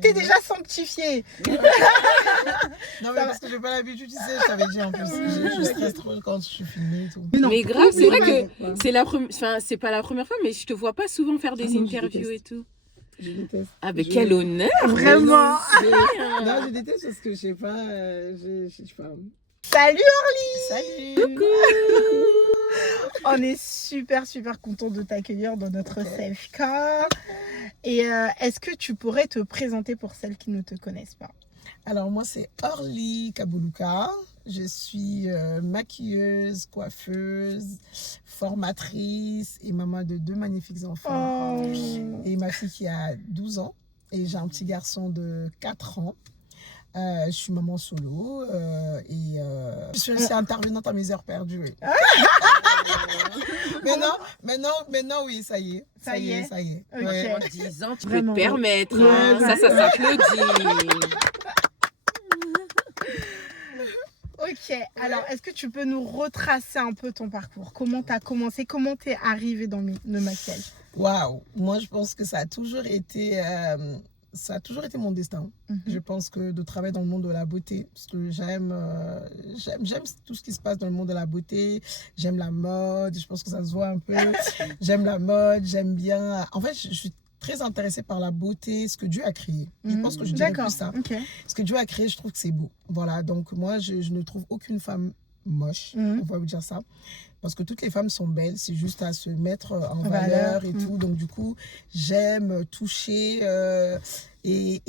t'es déjà sanctifié. Non, mais parce que j'ai pas l'habitude, tu sais, je t'avais dit en plus. Je stresse trop quand je suis filmée et tout. Mais grave, c'est vrai que c'est c'est pas la première fois, mais je te vois pas souvent faire des interviews et tout. Je déteste. Ah, mais quel honneur! Vraiment. Non, je déteste parce que je sais pas. Je sais pas. Salut Orly. Salut. On est super content de t'accueillir dans notre self-car. Et est-ce que tu pourrais te présenter pour celles qui ne te connaissent pas? Alors moi c'est Orly Kabuluka. Je suis maquilleuse, coiffeuse, formatrice et maman de 2 magnifiques enfants. Oh. Et ma fille qui a 12 ans et j'ai un petit garçon de 4 ans. Je suis maman solo et je suis aussi intervenante à mes heures perdues. Oui. Maintenant, oui, ça y est. Ça y est. Okay. Ouais. En 10 ans, tu Vraiment. peux te permettre. Ouais, Hein. ouais. Ça s'applaudit. Ok, alors est-ce que tu peux nous retracer un peu ton parcours? Comment tu as commencé? Comment tu es arrivée dans le maquillage? Waouh, moi je pense que ça a toujours été mon destin. Je pense que de travailler dans le monde de la beauté, parce que j'aime tout ce qui se passe dans le monde de la beauté. J'aime la mode, je pense que ça se voit un peu. J'aime la mode, j'aime bien. En fait, je suis très intéressée par la beauté, ce que Dieu a créé. Je pense que je dirais plus ça. Okay. Ce que Dieu a créé, je trouve que c'est beau. Voilà, donc moi, je ne trouve aucune femme moche, on va vous dire ça. Parce que toutes les femmes sont belles, c'est juste à se mettre en valeur et tout. Donc du coup, j'aime toucher et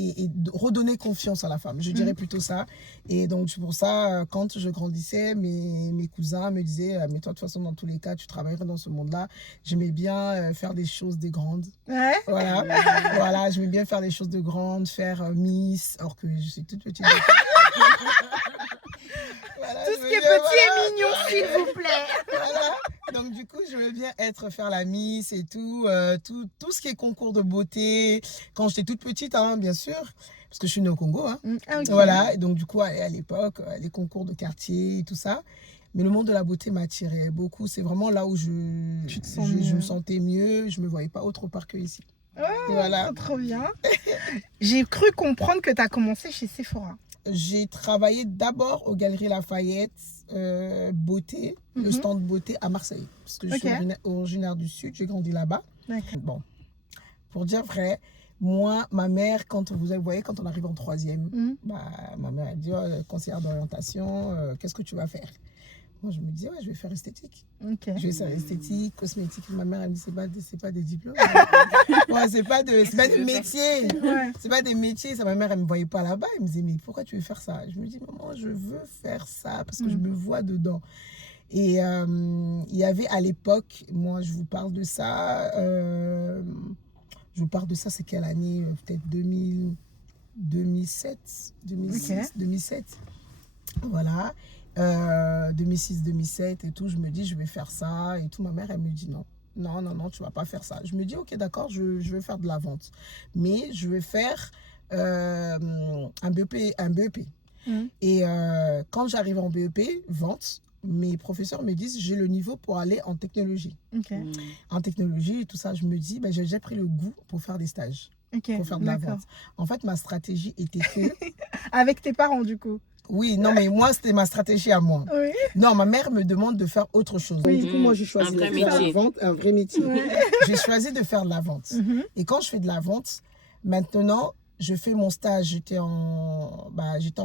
redonner confiance à la femme. Je dirais plutôt ça. Et donc pour ça, quand je grandissais, mes cousins me disaient « Mais toi, de toute façon, dans tous les cas, tu travaillerais dans ce monde-là. » J'aimais bien faire des choses de grandes. Ouais. Voilà, voilà, j'aimais bien faire des choses de grandes, faire Miss, alors que je suis toute petite. Voilà, tout ce qui est petit et mignon, s'il vous plaît. Voilà. Donc du coup, je veux bien faire la Miss et tout, tout ce qui est concours de beauté. Quand j'étais toute petite, hein, bien sûr, parce que je suis née au Congo. Hein. Okay. Voilà, et donc du coup, à l'époque, les concours de quartier et tout ça. Mais le monde de la beauté m'attirait beaucoup. C'est vraiment là où je me sentais mieux. Je ne me voyais pas autre part que ici. Oh, voilà. Trop bien. J'ai cru comprendre que tu as commencé chez Sephora. J'ai travaillé d'abord aux Galeries Lafayette, beauté, le stand beauté à Marseille. Parce que je suis originaire du Sud, j'ai grandi là-bas. Bon, pour dire vrai, moi, ma mère, quand vous voyez, quand on arrive en 3e, ma mère, elle dit conseillère d'orientation, qu'est-ce que tu vas faire? Moi, je me dis, ouais, je vais faire esthétique. Je vais faire esthétique, cosmétique. Ma mère, elle me dit, c'est pas des diplômes. Ouais, c'est pas des métiers. C'est pas des métiers. Ça, ma mère, elle me voyait pas là-bas. Elle me disait, mais pourquoi tu veux faire ça? Je me dis, maman, je veux faire ça parce que je me vois dedans. Et il y avait à l'époque, moi, je vous parle de ça. C'est quelle année? Peut-être 2007, 2006, 2007. Voilà. 2006-2007 et tout, je me dis je vais faire ça et tout. Ma mère elle me dit non, tu vas pas faire ça. Je me dis ok d'accord, je vais faire de la vente, mais je vais faire un BEP. Et quand j'arrive en BEP vente, mes professeurs me disent j'ai le niveau pour aller en technologie. En technologie et tout ça, je me dis j'ai pris le goût pour faire des stages, pour faire de la vente. En fait, ma stratégie était que avec tes parents du coup. Oui, non, mais moi, c'était ma stratégie à moi. Oui. Non, ma mère me demande de faire autre chose. Oui. Du coup, moi, j'ai choisi de faire la vente, un vrai métier. Oui. J'ai choisi de faire de la vente. Et quand je fais de la vente, maintenant, je fais mon stage. J'étais en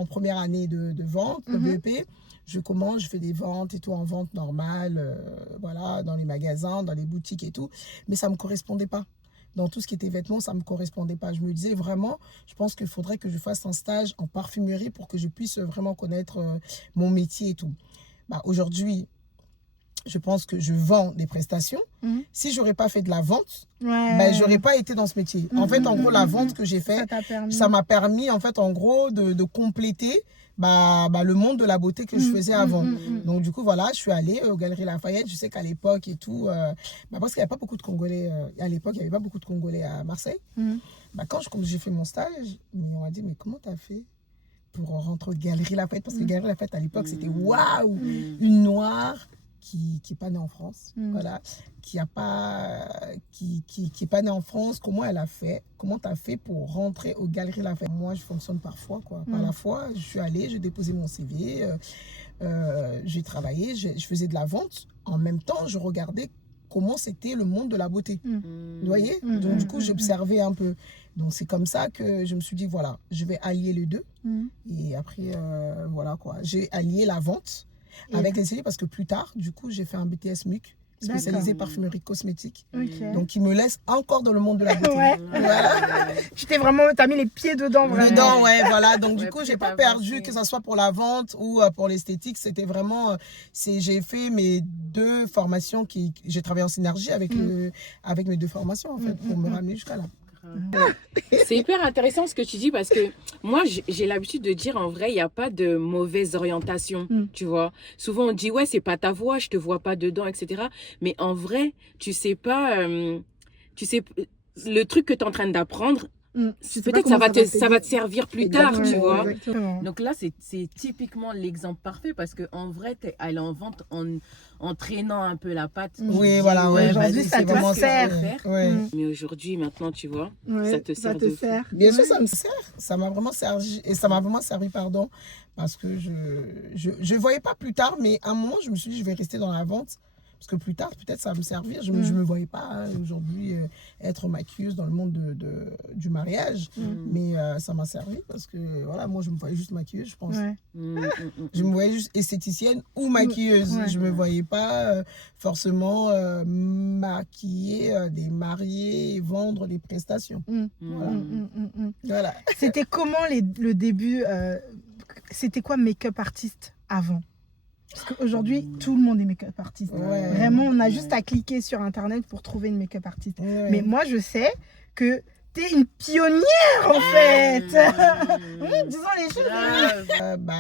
première année de vente, le BEP. Je commence, je fais des ventes et tout en vente normale, voilà, dans les magasins, dans les boutiques et tout. Mais ça ne me correspondait pas. Dans tout ce qui était vêtements, ça ne me correspondait pas. Je me disais vraiment, je pense qu'il faudrait que je fasse un stage en parfumerie pour que je puisse vraiment connaître mon métier et tout. Aujourd'hui, je pense que je vends des prestations. Si je n'aurais pas fait de la vente, je n'aurais pas été dans ce métier. En fait, en gros, la vente que j'ai faite, ça m'a permis, en fait, en gros, de compléter le monde de la beauté que je faisais avant. Donc du coup voilà, je suis allée aux Galeries Lafayette. Je sais qu'à l'époque et tout, parce qu'il n'y avait pas beaucoup de Congolais à l'époque, il n'y avait pas beaucoup de Congolais à Marseille. Quand j'ai fait mon stage, on m'a dit mais comment tu as fait pour rentrer aux Galeries Lafayette? Parce que Galeries Lafayette à l'époque c'était waouh, une noire qui est pas née en France, voilà, qui est pas née en France. Comment elle a fait? Comment tu as fait pour rentrer aux Galeries Lafayette? Moi, je fonctionne par foi, quoi. Par la foi, je suis allée, j'ai déposé mon CV, j'ai travaillé, je faisais de la vente. En même temps, je regardais comment c'était le monde de la beauté. Vous voyez? Donc, du coup, j'observais un peu. Donc, c'est comme ça que je me suis dit, voilà, je vais allier les deux. Et après, voilà, quoi. J'ai allié la vente avec les séries parce que plus tard, du coup, j'ai fait un BTS MUC spécialisé parfumerie cosmétique. Donc, il me laisse encore dans le monde de la beauté. Voilà. T'as mis les pieds dedans, vraiment. Dedans, ouais, voilà. Donc, du coup, j'ai pas perdu, que ce soit pour la vente ou pour l'esthétique. C'était vraiment, j'ai fait mes 2 formations j'ai travaillé en synergie avec mes 2 formations, en fait, pour me ramener jusqu'à là. C'est hyper intéressant ce que tu dis parce que moi j'ai l'habitude de dire en vrai il n'y a pas de mauvaise orientation, tu vois. Souvent on dit ouais c'est pas ta voie, je te vois pas dedans, etc. Mais en vrai tu sais pas, tu sais le truc que tu es en train d'apprendre, peut-être ça va te servir plus tard, tu vois. Exactement. Donc là, c'est typiquement l'exemple parfait parce qu'en vrai, tu es allé en vente en traînant un peu la patte. Oui, voilà, ouais. Aujourd'hui, ça te sert. Mais aujourd'hui, maintenant, tu vois, ça te sert. Bien sûr, ça me sert. Ça m'a vraiment servi, pardon, parce que je voyais pas plus tard, mais à un moment, je me suis dit, je vais rester dans la vente. Parce que plus tard, peut-être ça va me servir. Je ne me voyais pas aujourd'hui être maquilleuse dans le monde du mariage. Mais ça m'a servi parce que voilà, moi, je me voyais juste maquilleuse, je pense. Je me voyais juste esthéticienne ou maquilleuse. Je ne me voyais pas forcément maquiller des mariés et vendre des prestations. Voilà. C'était comment le début c'était quoi make-up artiste avant? Parce qu'aujourd'hui, tout le monde est make-up artiste. Vraiment, on a juste à cliquer sur Internet pour trouver une make-up artiste. Mais moi, je sais que tu es une pionnière, en fait. Disons les choses.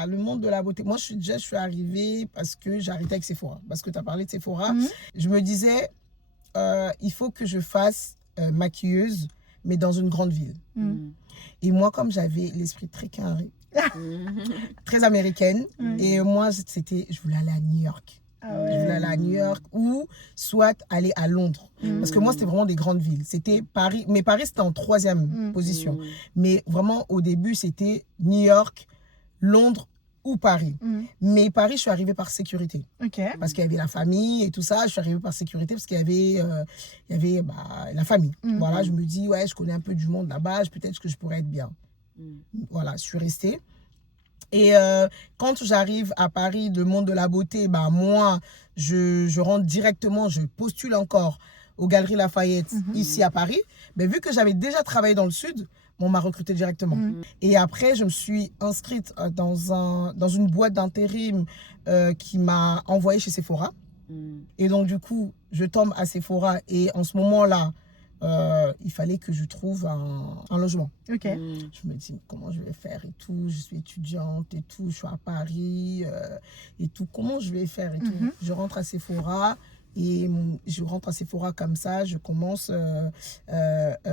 Le monde de la beauté. Moi, je suis arrivée parce que j'ai arrêté avec Sephora. Parce que tu as parlé de Sephora. Je me disais, il faut que je fasse maquilleuse, mais dans une grande ville. Et moi, comme j'avais l'esprit très carré, très américaine, et moi je voulais aller à New York. Je voulais aller à New York ou soit aller à Londres, parce que moi c'était vraiment des grandes villes. C'était Paris, mais Paris c'était en 3e position, mais vraiment au début c'était New York, Londres ou Paris. Mais Paris, je suis arrivée par sécurité. Parce qu'il y avait la famille et tout ça. Je suis arrivée par sécurité parce qu'il y avait la famille. Voilà, je me dis, ouais, je connais un peu du monde là-bas, peut-être que je pourrais être bien. Voilà, je suis restée. Et quand j'arrive à Paris, le monde de la beauté, moi, je rentre directement, je postule encore aux Galeries Lafayette ici à Paris. Mais vu que j'avais déjà travaillé dans le Sud, on m'a recrutée directement. Et après, je me suis inscrite dans une boîte d'intérim qui m'a envoyée chez Sephora. Et donc, du coup, je tombe à Sephora et en ce moment-là, il fallait que je trouve un logement. Je me dis comment je vais faire et tout, je suis étudiante et tout, je suis à Paris et tout, comment je vais faire et tout. Je rentre à Sephora et comme ça, je commence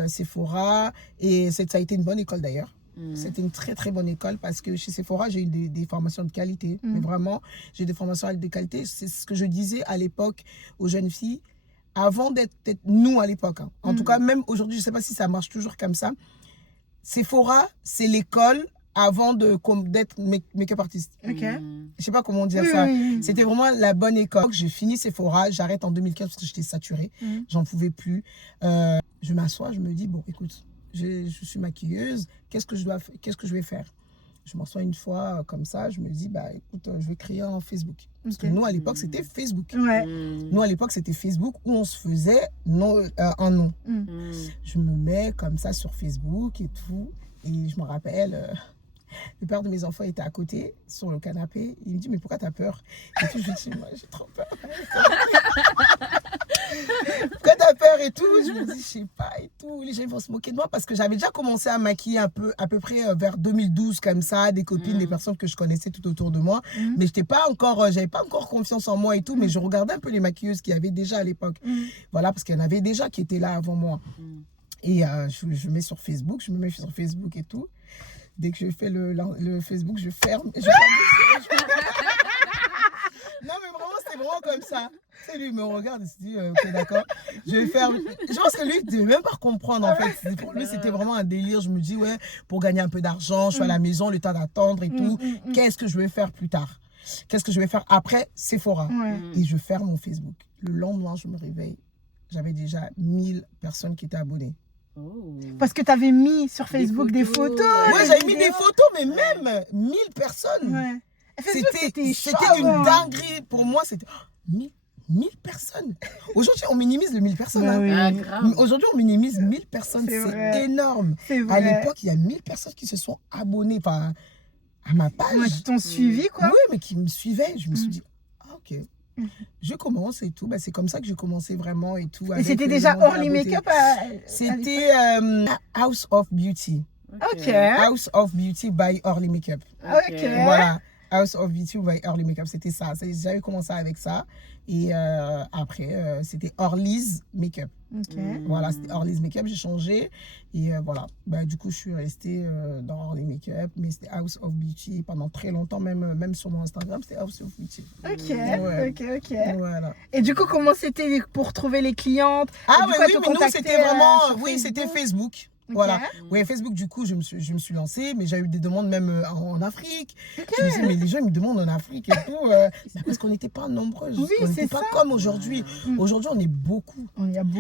Sephora et ça a été une bonne école d'ailleurs. C'était une très très bonne école parce que chez Sephora j'ai eu des formations de qualité, mais vraiment j'ai des formations de qualité. C'est ce que je disais à l'époque aux jeunes filles. Avant d'être nous à l'époque, en tout cas même aujourd'hui, je ne sais pas si ça marche toujours comme ça, Sephora, c'est l'école avant d'être make-up artiste. Je ne sais pas comment dire ça. C'était vraiment la bonne école. J'ai fini Sephora, j'arrête en 2015 parce que j'étais saturée, j'en pouvais plus. Je m'assois, je me dis, bon écoute, je suis maquilleuse, qu'est-ce que je vais faire? Je m'assois une fois comme ça, je me dis, écoute, je vais créer un Facebook. Parce que nous, à l'époque, c'était Facebook. Nous, à l'époque, c'était Facebook où on se faisait un nom. Je me mets comme ça sur Facebook et tout. Et je me rappelle, le père de mes enfants était à côté, sur le canapé. Il me dit, mais pourquoi t'as peur? Et tout, je lui dis, moi, j'ai trop peur. Pourquoi t'as peur et tout? Je me dis, je sais pas et tout. Les gens vont se moquer de moi parce que j'avais déjà commencé à maquiller à peu près vers 2012 comme ça, des copines, des personnes que je connaissais tout autour de moi. Mais j'avais pas encore confiance en moi et tout, mais je regardais un peu les maquilleuses qu'il y avait déjà à l'époque. Voilà, parce qu'il y en avait déjà qui étaient là avant moi. Et je me mets sur Facebook et tout. Dès que je fais le Facebook, je ferme. Non, mais vraiment, c'était vraiment comme ça. Tu sais, lui, il me regarde et se dit, ok, d'accord, je vais faire. Je pense que lui, il ne devait même pas comprendre, en fait. Pour lui, c'était vraiment un délire. Je me dis, ouais, pour gagner un peu d'argent, je suis à la maison, le temps d'attendre et tout. Qu'est-ce que je vais faire plus tard? Qu'est-ce que je vais faire après Sephora? Et je ferme mon Facebook. Le lendemain, je me réveille. J'avais déjà 1000 personnes qui étaient abonnées. Oh. Parce que tu avais mis sur Facebook des photos. Ouais, j'avais mis des photos, mais même 1000 personnes. Ouais. C'était une dinguerie. Pour moi, c'était 1000 personnes. Aujourd'hui, on minimise le 1000 personnes. Aujourd'hui, on minimise 1000 personnes. C'est énorme. À l'époque, il y a 1000 personnes qui se sont abonnées à ma page. Ouais, qui t'ont suivi, quoi. Oui, mais qui me suivaient. Je me suis dit, ah, ok. Je commence et tout. C'est comme ça que j'ai commencé vraiment et tout. Et c'était déjà Orly Makeup C'était House of Beauty. Ok. House of Beauty by Orly Makeup. Ok. Voilà. House of Beauty by Orly Makeup. C'était ça. J'avais commencé avec ça. Et après, c'était Orly's Makeup. Voilà, c'était Orly's Makeup. J'ai changé. Et voilà. Du coup, je suis restée dans Orly Makeup. Mais c'était House of Beauty pendant très longtemps. Même sur mon Instagram, c'était House of Beauty. Ok. Voilà. Et du coup, comment c'était pour trouver les clientes? Ah, oui, mais nous, c'était vraiment... Oui, c'était Facebook. Voilà. Oui, Facebook, du coup, je me suis lancée, mais j'ai eu des demandes même en Afrique. Je me disais, mais les gens ils me demandent en Afrique et tout, parce qu'on n'était pas nombreuses. Oui, on n'était pas comme aujourd'hui. Aujourd'hui, on est beaucoup.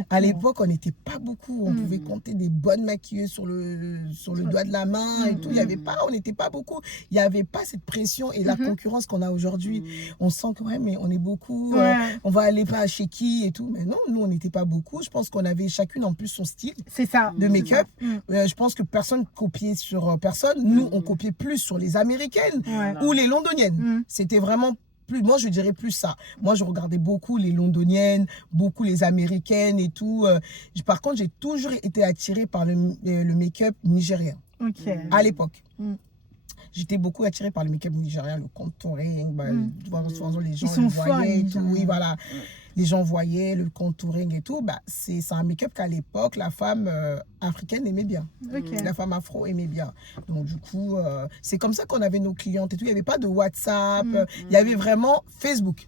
À l'époque, on n'était pas beaucoup. On pouvait compter des bonnes maquilleuses sur le doigt de la main et tout. Il y avait pas, on n'était pas beaucoup. Il n'y avait pas cette pression et la concurrence qu'on a aujourd'hui. On sent que, ouais, mais on est beaucoup. On va aller pas chez qui et tout. Mais non, nous, on n'était pas beaucoup. Je pense qu'on avait chacune en plus son style de make-up. Je pense que personne copiait sur personne. Nous, on copiait plus sur les américaines ou les londoniennes. C'était vraiment plus, moi je dirais plus ça. Moi je regardais beaucoup les londoniennes, beaucoup les américaines et tout. Par contre, j'ai toujours été attirée par le make-up nigérien. À l'époque. J'étais beaucoup attirée par le make-up nigérien, le contouring. Les gens le voyaient et tout. Oui, voilà. Les gens voyaient le contouring et tout. C'est un make-up qu'à l'époque, la femme africaine aimait bien. La femme afro aimait bien. Donc, du coup, c'est comme ça qu'on avait nos clientes et tout. Il n'y avait pas de WhatsApp. Il y avait vraiment Facebook.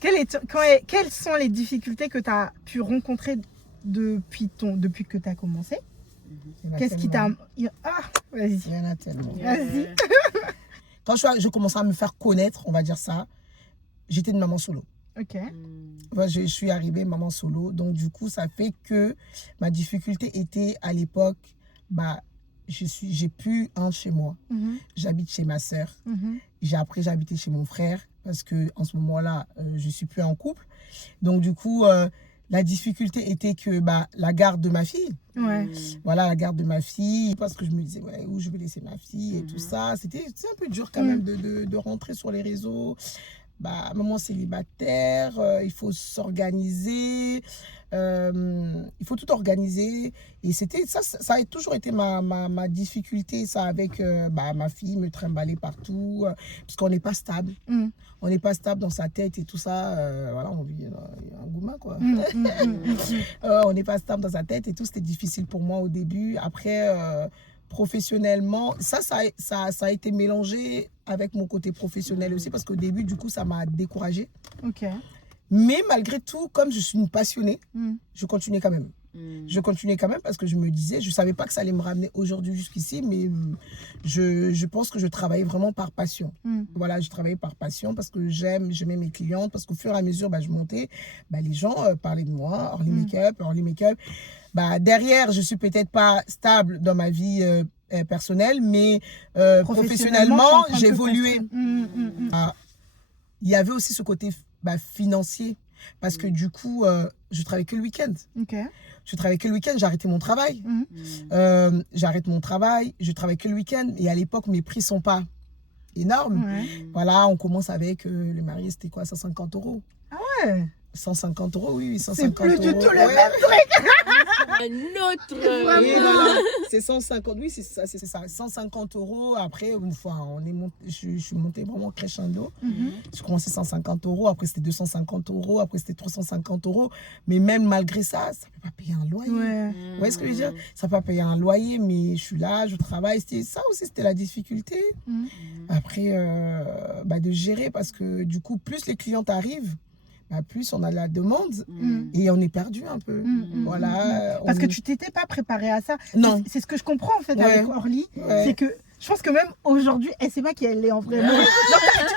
Quelles sont les difficultés que tu as pu rencontrer depuis que tu as commencé? Qu'est-ce qui t'a... Ah, vas-y. Il y en a tellement. Vas-y. Quand je commençais à me faire connaître, on va dire ça, j'étais une maman solo. Je suis arrivée maman solo. Donc, du coup, ça fait que ma difficulté était à l'époque, j'ai plus un chez moi. J'habite chez ma soeur. Après, j'ai habité chez mon frère parce qu'en ce moment-là, je ne suis plus en couple. Donc, du coup... la difficulté était que la garde de ma fille. Voilà, la garde de ma fille. Parce que je me disais, où je vais laisser ma fille et tout ça. C'était un peu dur quand même de rentrer sur les réseaux. Maman célibataire, il faut s'organiser. Il faut tout organiser. Et ça a toujours été ma difficulté, ça, avec ma fille, me trimballer partout. Parce qu'on n'est pas stable. On n'est pas stable dans sa tête et tout ça. Voilà, on vit un gourmand, quoi. On n'est pas stable dans sa tête et tout. C'était difficile pour moi au début. Après, professionnellement, ça a été mélangé avec mon côté professionnel aussi. Parce qu'au début, du coup, ça m'a découragée. Mais malgré tout, comme je suis une passionnée, je continuais quand même. Je continuais quand même parce que je me disais, je ne savais pas que ça allait me ramener aujourd'hui jusqu'ici, mais je pense que je travaillais vraiment par passion. Voilà, je travaillais par passion parce que j'aimais mes clientes, parce qu'au fur et à mesure, je montais, les gens parlaient de moi, Orly Makeup. Derrière, je ne suis peut-être pas stable dans ma vie personnelle, mais professionnellement, j'ai évolué. Il y avait aussi ce côté financier. Parce que du coup, je travaillais que le week-end. Je travaillais que le week-end, j'ai arrêté mon travail. J'arrête mon travail, je travaille que le week-end. Et à l'époque, mes prix ne sont pas énormes. Voilà, on commence avec le mari, c'était quoi, 150 €. Ah ouais, 150 €, oui, 150 €. C'est plus du tout le même truc. Un autre. Oui, voilà. C'est 150, oui, c'est ça, 150 €. Après, une fois, je suis montée vraiment crescendo. J'ai commencé 150 €, après c'était 250 €, après c'était 350 €. Mais même malgré ça, ça ne peut pas payer un loyer. Vous voyez ce que je veux dire? Ça ne peut pas payer un loyer, mais je suis là, je travaille. Ça aussi, c'était la difficulté. Après, de gérer, parce que du coup, plus les clientes arrivent, bah, plus on a la demande et on est perdu un peu. Voilà. Parce que tu t'étais pas préparée à ça. Non. C'est ce que je comprends en fait avec Orly. Ouais. C'est que je pense que même aujourd'hui, elle sait pas qui elle est en vrai. Genre,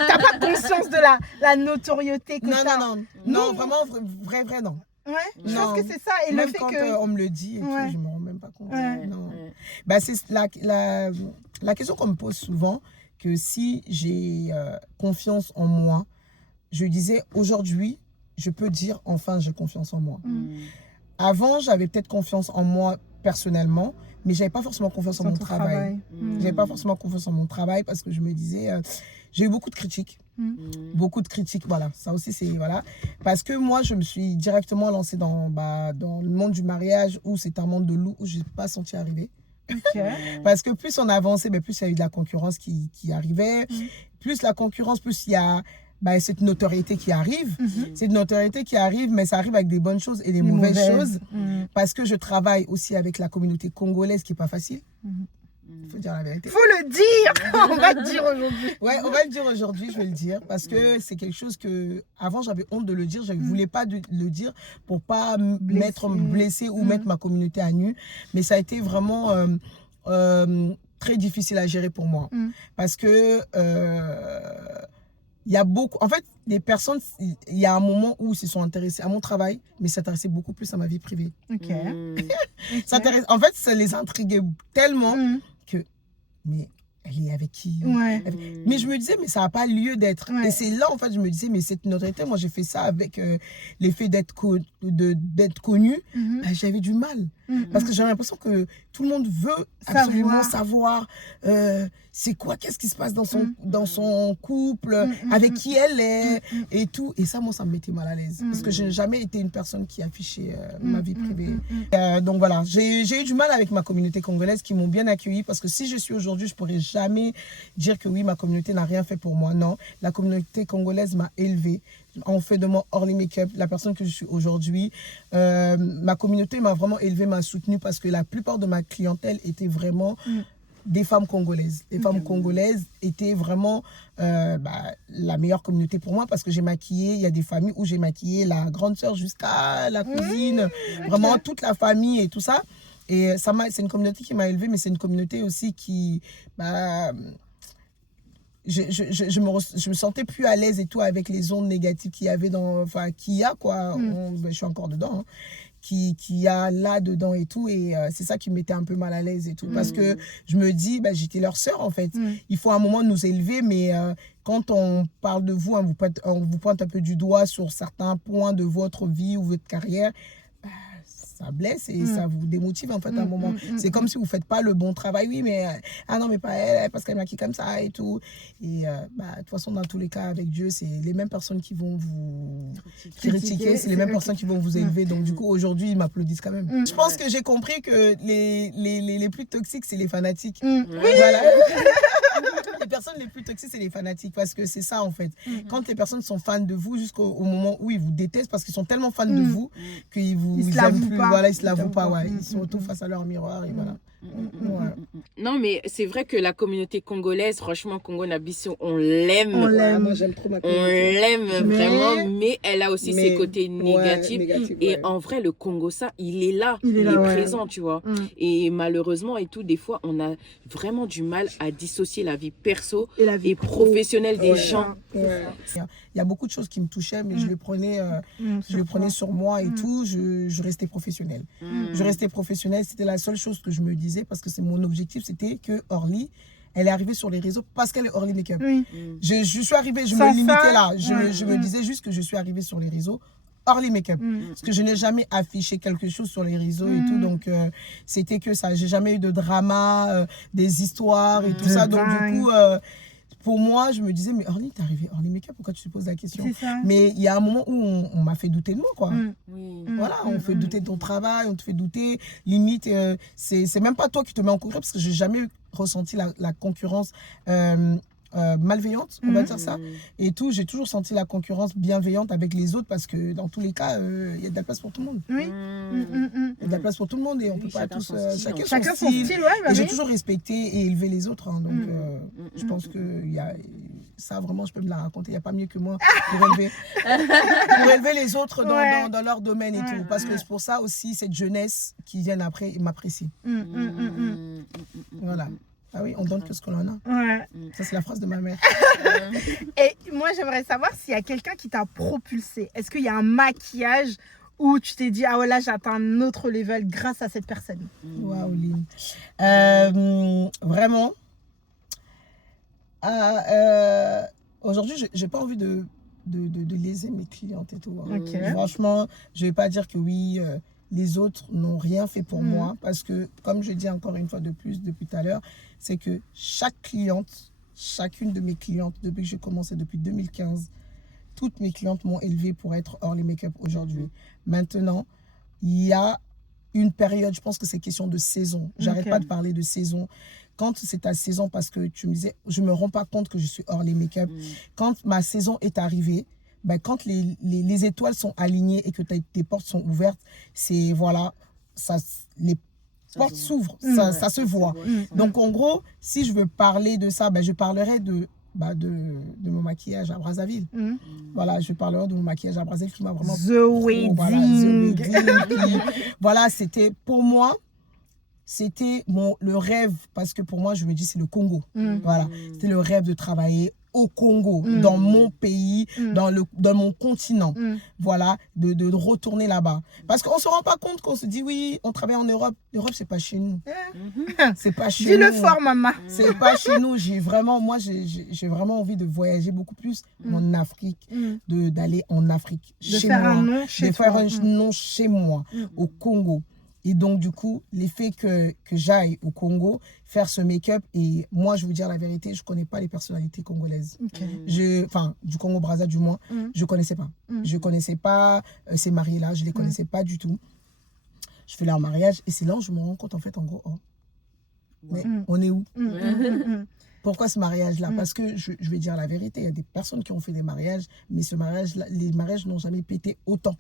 t'as pas conscience de la notoriété que t'as. Non, vraiment, vrai, non. Ouais, je pense que c'est ça. Et même le fait quand que... on me le dit, et tout, je me rends même pas compte. Ouais. Non. Bah, c'est la question qu'on me pose souvent, que si j'ai confiance en moi, je disais aujourd'hui, je peux dire enfin j'ai confiance en moi. Avant, j'avais peut-être confiance en moi personnellement, mais j'avais pas forcément confiance en mon travail. J'avais pas forcément confiance en mon travail parce que je me disais, j'ai eu beaucoup de critiques. Beaucoup de critiques, voilà. Ça aussi, c'est, voilà. Parce que moi, je me suis directement lancée dans le monde du mariage où c'est un monde de loup où je n'ai pas senti arriver. Parce que plus on avançait, plus il y a eu de la concurrence qui arrivait. Plus la concurrence, plus il y a cette notoriété qui arrive. Cette notoriété qui arrive, mais ça arrive avec des bonnes choses et des mauvaises choses. Parce que je travaille aussi avec la communauté congolaise qui n'est pas facile. Il faut dire la vérité. Faut le dire. On va le dire aujourd'hui. Ouais, on va le dire aujourd'hui, je vais le dire. Parce que c'est quelque chose que, avant, j'avais honte de le dire. Je ne voulais pas le dire pour pas m'être blessée ou mettre ma communauté à nu. Mais ça a été vraiment très difficile à gérer pour moi. Parce que il y a beaucoup... En fait, les personnes, il y a un moment où ils se sont intéressés à mon travail, mais s'intéressaient beaucoup plus à ma vie privée. En fait, ça les intriguait tellement que... Mais elle est avec qui? Mais je me disais, mais ça n'a pas lieu d'être. Et c'est là, en fait, je me disais, mais cette notoriété, moi, j'ai fait ça avec l'effet d'être connu. J'avais du mal. Parce que j'avais l'impression que tout le monde veut absolument savoir c'est quoi, qu'est-ce qui se passe dans son couple, avec qui elle est, et tout. Et ça, moi, ça me mettait mal à l'aise. Parce que je n'ai jamais été une personne qui affichait ma vie privée. Donc voilà, j'ai eu du mal avec ma communauté congolaise qui m'ont bien accueillie. Parce que si je suis aujourd'hui, je ne pourrais jamais dire que oui, ma communauté n'a rien fait pour moi. Non, la communauté congolaise m'a élevée. On fait de moi Orly Makeup, la personne que je suis aujourd'hui. Ma communauté m'a vraiment élevée, m'a soutenue parce que la plupart de ma clientèle était vraiment des femmes congolaises. Les femmes congolaises étaient vraiment la meilleure communauté pour moi parce que j'ai maquillé, il y a des familles où j'ai maquillé la grande sœur jusqu'à la cousine, vraiment toute la famille et tout ça. Et c'est une communauté qui m'a élevée, mais c'est une communauté aussi qui... je me sentais plus à l'aise et tout avec les ondes négatives qu'il y avait qu'il y a quoi, je suis encore dedans, qu'il y a là-dedans et tout, et c'est ça qui me mettait un peu mal à l'aise et tout, parce que je me dis, j'étais leur sœur en fait, il faut un moment nous élever, mais quand on parle de vous, on vous pointe un peu du doigt sur certains points de votre vie ou votre carrière, ça blesse et ça vous démotive en fait à un moment. C'est comme si vous ne faites pas le bon travail. Oui, mais non, mais pas elle, parce qu'elle m'a quitté comme ça et tout. Et de toute façon, dans tous les cas, avec Dieu, c'est les mêmes personnes qui vont vous critiquer, c'est les mêmes personnes qui vont vous élever. Donc du coup, aujourd'hui, ils m'applaudissent quand même. Je pense que j'ai compris que les plus toxiques, c'est les fanatiques. Voilà. Les personnes les plus toxiques, c'est les fanatiques, parce que c'est ça en fait. Quand les personnes sont fans de vous jusqu'au moment où ils vous détestent parce qu'ils sont tellement fans de vous qu'ils vous aiment plus. Voilà, ils se l'avouent pas. Ils se retrouvent face à leur miroir et voilà. Non, mais c'est vrai que la communauté congolaise, franchement, Congo Nabiso, on l'aime. Moi, j'aime trop ma communauté. On l'aime vraiment, mais elle a aussi ses côtés négatifs. Et en vrai, le Congo, ça, il est là. Il est présent, tu vois. Et malheureusement, et tout, des fois, on a vraiment du mal à dissocier la vie perso et la vie professionnelle des gens. Il y a beaucoup de choses qui me touchaient, mais je le prenais sur moi et tout. Je restais professionnelle. Je restais professionnelle. C'était la seule chose que je me disais, parce que c'est mon objectif, c'était que Orly, elle est arrivée sur les réseaux parce qu'elle est Orly Makeup. Je suis arrivée, je me limitais là. Je me disais juste que je suis arrivée sur les réseaux Orly Makeup. Parce que je n'ai jamais affiché quelque chose sur les réseaux et tout. Donc, c'était que ça. J'ai jamais eu de drama, des histoires et tout ça. Donc, du coup... pour moi, je me disais, mais Orly, t'es arrivée Orly Makeup, pourquoi tu te poses la question? Mais il y a un moment où on m'a fait douter de moi, quoi. Voilà, on fait douter de ton travail, on te fait douter. Limite, c'est même pas toi qui te mets en concurrence, parce que j'ai jamais ressenti la concurrence malveillante, on va dire ça, et tout. J'ai toujours senti la concurrence bienveillante avec les autres parce que dans tous les cas, il y a de la place pour tout le monde. Oui. Il y a de la place pour tout le monde et on peut pas tous... Chacun son style, ouais. Et j'ai toujours respecté et élevé les autres. Hein, donc, je pense que ça, vraiment, je peux me la raconter. Il n'y a pas mieux que moi pour élever les autres dans leur domaine et tout. Parce que c'est pour ça aussi, cette jeunesse qui vient après m'apprécie. Voilà. Ah oui, on donne que ce qu'on en a. Ouais. Ça, c'est la phrase de ma mère. Et moi, j'aimerais savoir s'il y a quelqu'un qui t'a propulsé. Est-ce qu'il y a un maquillage où tu t'es dit, ah ouais, là, j'ai atteint un autre level grâce à cette personne? Waouh, Lynn. Vraiment. Aujourd'hui, j'ai pas envie de léser mes clientes et tout. Hein. Okay. Franchement, je vais pas dire que oui, les autres n'ont rien fait pour moi. Parce que, comme je dis encore une fois de plus depuis tout à l'heure, c'est que chacune de mes clientes, depuis que j'ai commencé, depuis 2015, toutes mes clientes m'ont élevée pour être hors les make-up aujourd'hui. Maintenant, il y a une période, je pense que c'est question de saison. J'arrête pas de parler de saison. Quand c'est ta saison, parce que tu me disais, je me rends pas compte que je suis hors les make-up. Quand ma saison est arrivée, ben, quand les étoiles sont alignées et que tes portes sont ouvertes, c'est voilà, les portes s'ouvrent, ça se voit. Donc en gros, si je veux parler de ça, ben, je parlerai de mon maquillage à Brazzaville. Voilà, je parlerai de mon maquillage à Brazzaville qui m'a vraiment... The Wedding. Voilà, c'était pour moi... C'était le rêve, parce que pour moi, je me dis, c'est le Congo. Voilà, c'était le rêve de travailler au Congo, dans mon pays, dans mon continent. Voilà, de retourner là-bas. Parce qu'on ne se rend pas compte qu'on se dit, oui, on travaille en Europe. L'Europe, c'est pas chez nous. C'est pas chez nous. Dis-le fort, maman. C'est pas chez nous. J'ai vraiment envie de voyager beaucoup plus en Afrique, d'aller en Afrique, chez moi. De faire un nom chez moi, au Congo. Et donc, du coup, l'effet que j'aille au Congo faire ce make-up, et moi, je vous dire la vérité, je ne connais pas les personnalités congolaises. Enfin, du Congo-Brazza, du moins, je ne connaissais pas. Je ne connaissais pas ces mariés-là, je ne les connaissais pas du tout. Je fais leur mariage, et c'est là où je me rends compte, en fait, en gros, mais on est où? Pourquoi ce mariage-là? Parce que, je vais dire la vérité, il y a des personnes qui ont fait des mariages, mais les mariages n'ont jamais pété autant.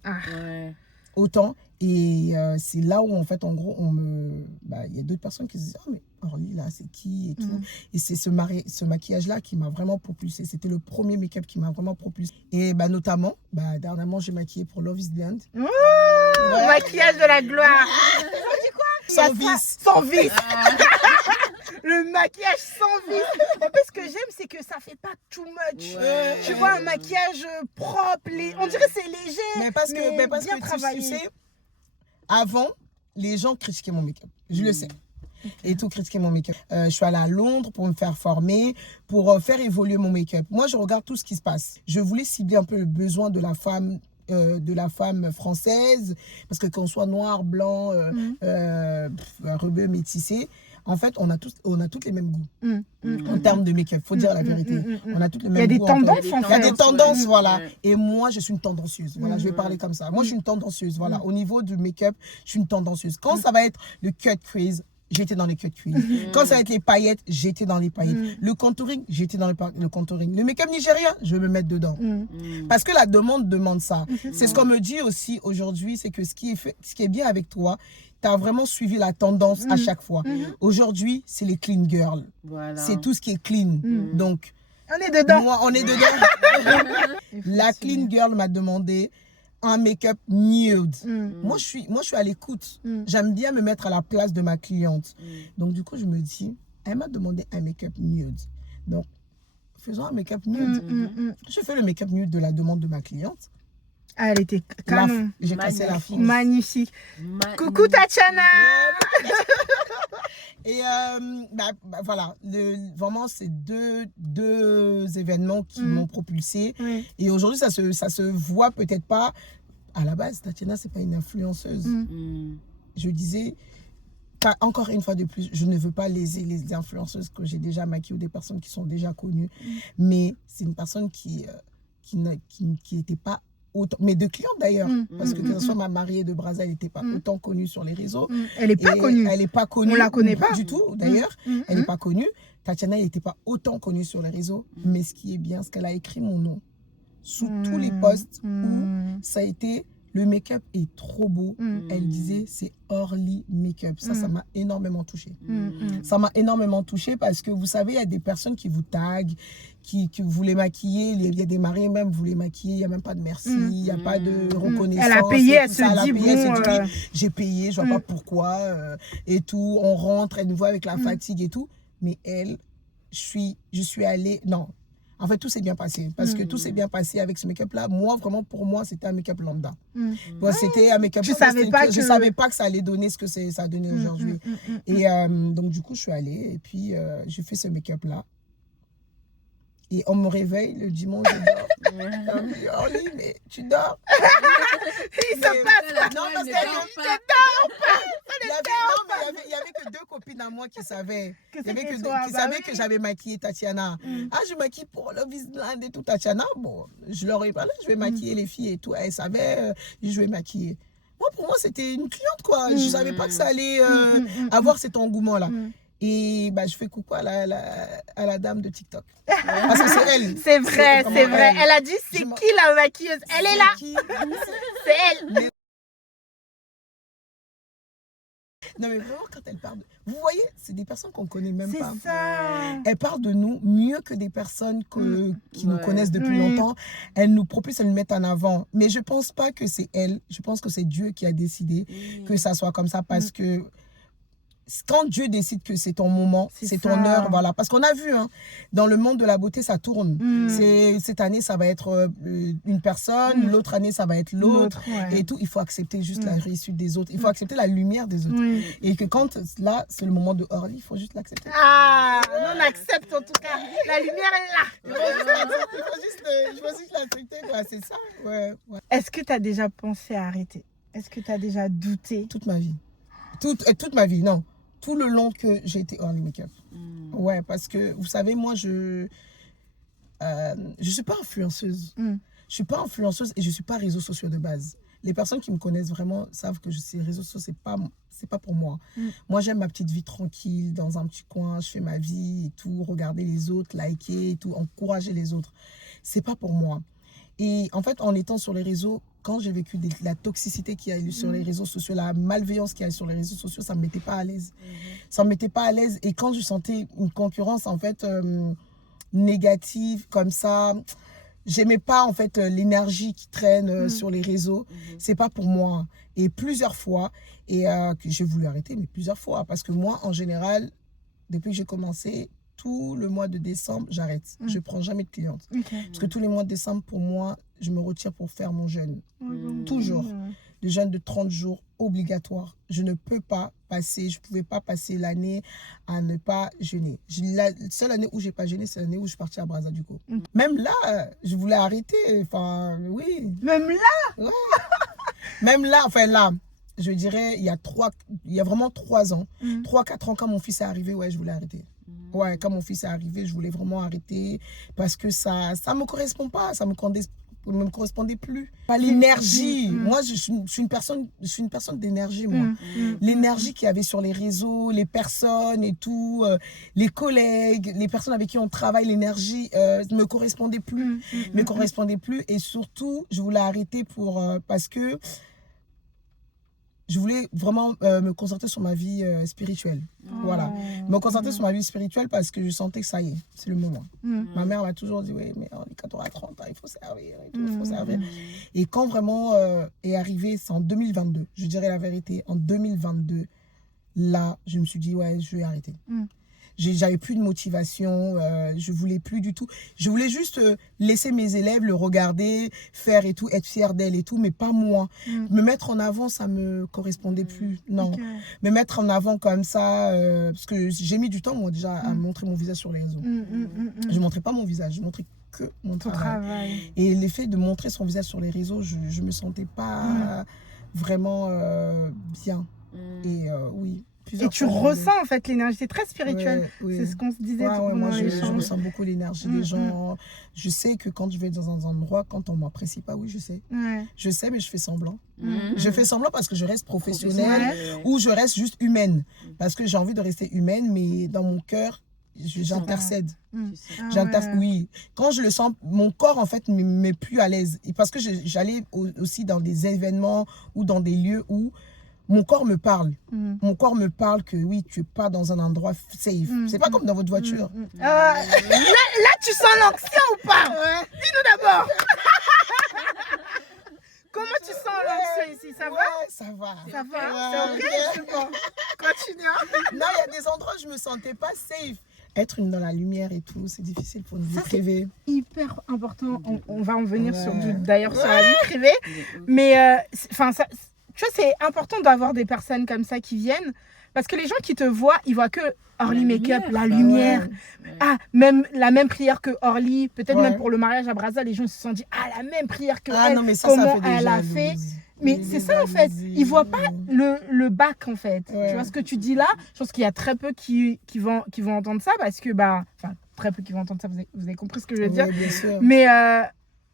Autant, et c'est là où en fait en gros il y a d'autres personnes qui se disent, ah mais Orly là c'est qui et tout, et c'est ce maquillage là qui m'a vraiment propulsé. C'était le premier make-up qui m'a vraiment propulsé, et notamment dernièrement j'ai maquillé pour Love is Blind. Maquillage de la gloire. Sans vis. Sans vis. Le maquillage sans vis. En fait, ce que j'aime, c'est que ça fait pas too much. Tu vois, un maquillage propre. On dirait que c'est léger. Mais parce que bien travaillé. Tu sais, avant, les gens critiquaient mon make-up. Je le sais. Et tout critiquer mon make-up. Je suis allée à Londres pour me faire former, pour faire évoluer mon make-up. Moi, je regarde tout ce qui se passe. Je voulais cibler un peu le besoin de la femme française, parce que qu'on soit noir, blanc, rebeu, métissé, en fait, on a toutes les mêmes goûts en termes de make-up. Faut dire la vérité. On a toutes les mêmes goûts. Il y a des tendances, en fait. Il y a des tendances, voilà. Et moi, je suis une tendancieuse. Voilà, je vais parler comme ça. Moi, je suis une tendancieuse. Voilà, au niveau du make-up, je suis une tendancieuse. Quand ça va être le cut crease, j'étais dans les cut crease. Quand ça va être les paillettes, j'étais dans les paillettes. Le contouring, j'étais dans le contouring. Le make-up nigérien, je vais me mettre dedans. Parce que la demande ça. C'est ce qu'on me dit aussi aujourd'hui, c'est que ce qui est bien avec toi, tu as vraiment suivi la tendance à chaque fois. Aujourd'hui, c'est les clean girls. Voilà. C'est tout ce qui est clean. Donc, on est dedans. Moi, on est dedans. La clean girl m'a demandé un make-up nude. Moi, je suis à l'écoute. J'aime bien me mettre à la place de ma cliente. Donc, du coup, je me dis, elle m'a demandé un make-up nude. Donc, faisons un make-up nude. Je fais le make-up nude de la demande de ma cliente. Ah, elle était canon. J'ai cassé la France. Magnifique. Coucou Tatiana. Et voilà, vraiment c'est deux événements qui m'ont propulsée. Et aujourd'hui, ça se voit peut-être pas. À la base, Tatiana, c'est pas une influenceuse. Je disais, encore une fois de plus, je ne veux pas léser les influenceuses que j'ai déjà maquillées ou des personnes qui sont déjà connues. Mais c'est une personne qui n'était pas autant, mais de clientes d'ailleurs, parce que ce soit ma mariée de Brazza, elle n'était pas autant connue sur les réseaux. Elle n'est pas connue. Elle n'est pas connue. On la connaît pas du tout d'ailleurs. Elle n'est pas connue. Tatiana n'était pas autant connue sur les réseaux, mais ce qui est bien, c'est qu'elle a écrit mon nom sous tous les posts où ça a été le make-up est trop beau. Elle disait c'est Orly Make-up. Ça m'a énormément touchée. Ça m'a énormément touchée parce que vous savez, il y a des personnes qui vous taguent, qui vous les maquiller. Il y a des mariés même, vous les maquillez, il n'y a même pas de merci, il n'y a pas de reconnaissance. Elle a payé, elle se dit bon. J'ai payé, je ne vois pas pourquoi et tout. On rentre, elle nous voit avec la fatigue et tout. Mais elle, je suis allée. Non. En fait, tout s'est bien passé. Parce que tout s'est bien passé avec ce make-up-là. Moi, vraiment, pour moi, c'était un make-up lambda. Bon, c'était un make-up. Je ne savais pas que ça allait donner ce que ça a donné aujourd'hui. Et donc, du coup, je suis allée. Et puis, j'ai fait ce make-up-là. Et on me réveille le dimanche, je dors. Orly, mais tu dors. Il se passe. Non, parce qu'il n'y avait que 2 copines à moi qui savaient. Qui savaient que j'avais maquillé Tatiana. Ah, je maquille pour Love is Blind et tout, Tatiana. Bon, je leur ai parlé, je vais maquiller les filles et tout. Elles savaient, je vais maquiller. Moi, pour moi, c'était une cliente, quoi. Je ne savais pas que ça allait avoir cet engouement-là. Et bah, je fais coucou à la dame de TikTok. Parce que c'est elle. C'est vrai, c'est vrai. Elle a dit, c'est qui la maquilleuse? Elle est là. C'est elle. Non, mais vraiment, quand elle parle... Vous voyez, c'est des personnes qu'on ne connaît même pas. C'est ça. Elle parle de nous mieux que des personnes qui nous connaissent depuis longtemps. Elle nous propulse, elle nous met en avant. Mais je ne pense pas que c'est elle. Je pense que c'est Dieu qui a décidé que ça soit comme ça parce que... Quand Dieu décide que c'est ton moment, c'est ton heure, voilà. Parce qu'on a vu, hein, dans le monde de la beauté, ça tourne. Cette année, ça va être une personne, l'autre année, ça va être l'autre. Et tout, il faut accepter juste la réussite des autres. Il faut accepter la lumière des autres. Et que quand, là, c'est le moment de Orly, il faut juste l'accepter. Ah, on accepte en tout cas. La lumière est là. Il faut juste l'accepter, c'est ça. Ouais. Est-ce que tu as déjà pensé à arrêter? Est-ce que tu as déjà douté? Toute ma vie. Toute ma vie, non. Tout le long que j'ai été Orly Make-up. Ouais, parce que, vous savez, moi, je suis pas influenceuse. Je suis pas influenceuse et je suis pas réseaux sociaux de base. Les personnes qui me connaissent vraiment savent que ces réseaux sociaux, c'est pas pour moi. Moi, j'aime ma petite vie tranquille, dans un petit coin, je fais ma vie et tout, regarder les autres, liker et tout, encourager les autres. C'est pas pour moi. Et en fait, en étant sur les réseaux, quand j'ai vécu la toxicité qu'il y a eu sur les réseaux sociaux, la malveillance qu'il y a sur les réseaux sociaux, ça ne me mettait pas à l'aise. Ça ne me mettait pas à l'aise. Et quand je sentais une concurrence, en fait, négative, comme ça, j'aimais pas, en fait, l'énergie qui traîne sur les réseaux. C'est pas pour moi. Et plusieurs fois, et que j'ai voulu arrêter, mais plusieurs fois. Parce que moi, en général, depuis que j'ai commencé, tout le mois de décembre, j'arrête. Je ne prends jamais de clientes. Parce que tous les mois de décembre, pour moi, je me retire pour faire mon jeûne. Toujours. Le jeûne de 30 jours obligatoire. Je ne peux pas passer, je ne pouvais pas passer l'année à ne pas jeûner. La seule année où je n'ai pas jeûné, c'est l'année où je suis partie à Brazzaville. Même là, je voulais arrêter. Enfin, oui. Même là? Ouais. Même là, enfin là, je dirais, il y a vraiment 3 ans, 3-4 ans, quand mon fils est arrivé, ouais, je voulais arrêter. Ouais, quand mon fils est arrivé, je voulais vraiment arrêter parce que ça me correspond pas, ça me correspondait plus. Pas l'énergie. Moi, je suis une personne d'énergie, moi. L'énergie qu'il y avait sur les réseaux, les personnes et tout, les collègues, les personnes avec qui on travaille, l'énergie me correspondait plus. Me correspondait plus. Et surtout, je voulais arrêter parce que je voulais vraiment me concentrer sur ma vie spirituelle. Voilà. Me concentrer sur ma vie spirituelle parce que je sentais que ça y est, c'est le moment. Ma mère m'a toujours dit, oui, mais quand tu auras 30 ans, il faut servir et tout, il faut servir. Et quand vraiment est arrivé, c'est en 2022, je dirais la vérité, en 2022, là, je me suis dit, ouais, je vais arrêter. J'avais plus de motivation, je voulais plus du tout. Je voulais juste laisser mes élèves le regarder, faire et tout, être fière d'elle et tout, mais pas moi. Me mettre en avant, ça me correspondait plus. Non. Me mettre en avant comme ça, parce que j'ai mis du temps, moi, déjà, à montrer mon visage sur les réseaux. Je ne montrais pas mon visage, je montrais que mon travail. Et l'effet de montrer son visage sur les réseaux, je ne me sentais pas vraiment bien. Et oui. Et tu ressens en fait l'énergie, c'est très spirituel. C'est ce qu'on se disait. Moi, je ressens beaucoup l'énergie des gens. Je sais que quand je vais dans un endroit, quand on ne m'apprécie pas, oui, je sais. Je sais, mais je fais semblant. Je fais semblant parce que je reste professionnelle ou je reste juste humaine. Parce que j'ai envie de rester humaine, mais dans mon cœur, j'intercède. Ah, Oui. Quand je le sens, mon corps, en fait, me met plus à l'aise. Et parce que j'allais aussi dans des événements ou dans des lieux où mon corps me parle. Mon corps me parle que oui, tu n'es pas dans un endroit safe. C'est pas comme dans votre voiture. Là, tu sens l'anxiété ou pas? Dis-nous d'abord. Comment tu sens l'anxiété ici? Ça va? Ça va. Ça va? Ouais, C'est ok, c'est bon. Continue. Non, il y a des endroits où je me sentais pas safe. Être dans la lumière et tout, c'est difficile pour une vie privée. Hyper important. On va en venir d'ailleurs sur Ouais. la vie privée. Mais enfin, tu vois, c'est important d'avoir des personnes comme ça qui viennent. Parce que les gens qui te voient, ils voient que Orly Make-up, la lumière. Ouais. Ah, même la même prière que Orly. Peut-être Ouais. même pour le mariage à Brazza, les gens se sont dit, ah, la même prière que Ah elle. non, mais ça comment fait déjà elle a fait. Louise. Mais Oui, c'est ça en fait, ils voient pas le bac en fait. Ouais. Tu vois ce que tu dis là? Je pense qu'il y a très peu qui vont entendre ça parce que bah, enfin très peu qui vont entendre ça. Vous avez compris ce que je veux dire? Oui, bien sûr. Mais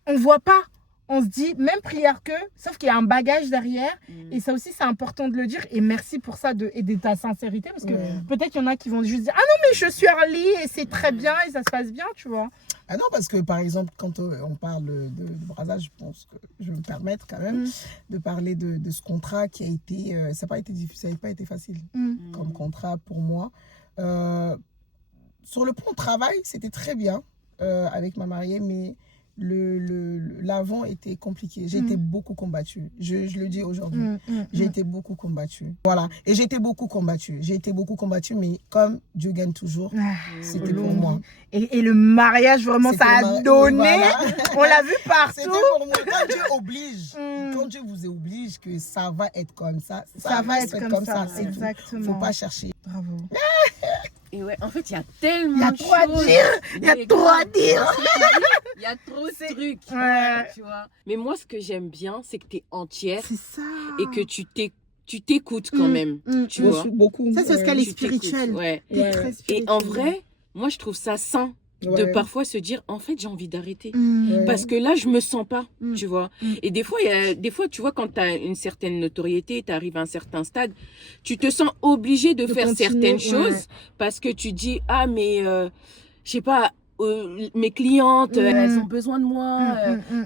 on voit pas. On se dit même prière que, sauf qu'il y a un bagage derrière et ça aussi c'est important de le dire et merci pour ça et de ta sincérité parce que peut-être qu'il y en a qui vont juste dire ah non mais je suis Orly et c'est très bien et ça se passe bien, tu vois. Ah non, parce que par exemple, quand on parle de Brazza, je pense que je vais me permettre quand même de parler de ce contrat qui a été, ça n'a pas été facile comme contrat pour moi. Sur le plan travail, c'était très bien avec ma mariée, mais l'avant était compliqué. J'ai été beaucoup combattue. Je le dis aujourd'hui. J'ai été beaucoup combattue. Voilà. Et j'ai été beaucoup combattue. Mais comme Dieu gagne toujours, c'était pour moi. Et le mariage, vraiment, ça a donné. Voilà. On l'a vu partout. C'était pour moi. Quand Dieu oblige, quand Dieu vous oblige que ça va être comme ça, ça va être comme ça. C'est tout. Exactement. Faut pas chercher. Bravo. Et ouais, en fait, il y a tellement Il y a de trop à choses. dire. Il y a trop à dire. Il y a trop de trucs. Ouais. Tu vois. Mais moi, ce que j'aime bien, c'est que tu es entière C'est ça. et que tu t'écoutes quand même. Tu vois. Beaucoup. Ça, c'est ce qu'elle est Tu t'écoutes, spirituelle. ouais. T'es très Et spirituelle. en vrai, moi, je trouve ça sain de Ouais. parfois se dire, en fait, j'ai envie d'arrêter. Ouais. Parce que là, je me sens pas, Mm. tu vois. Et des fois, tu vois, quand tu as une certaine notoriété, tu arrives à un certain stade, tu te sens obligé de faire continuer, certaines choses parce que tu dis, ah, mais, je sais pas, mes clientes, Elles ont besoin de moi.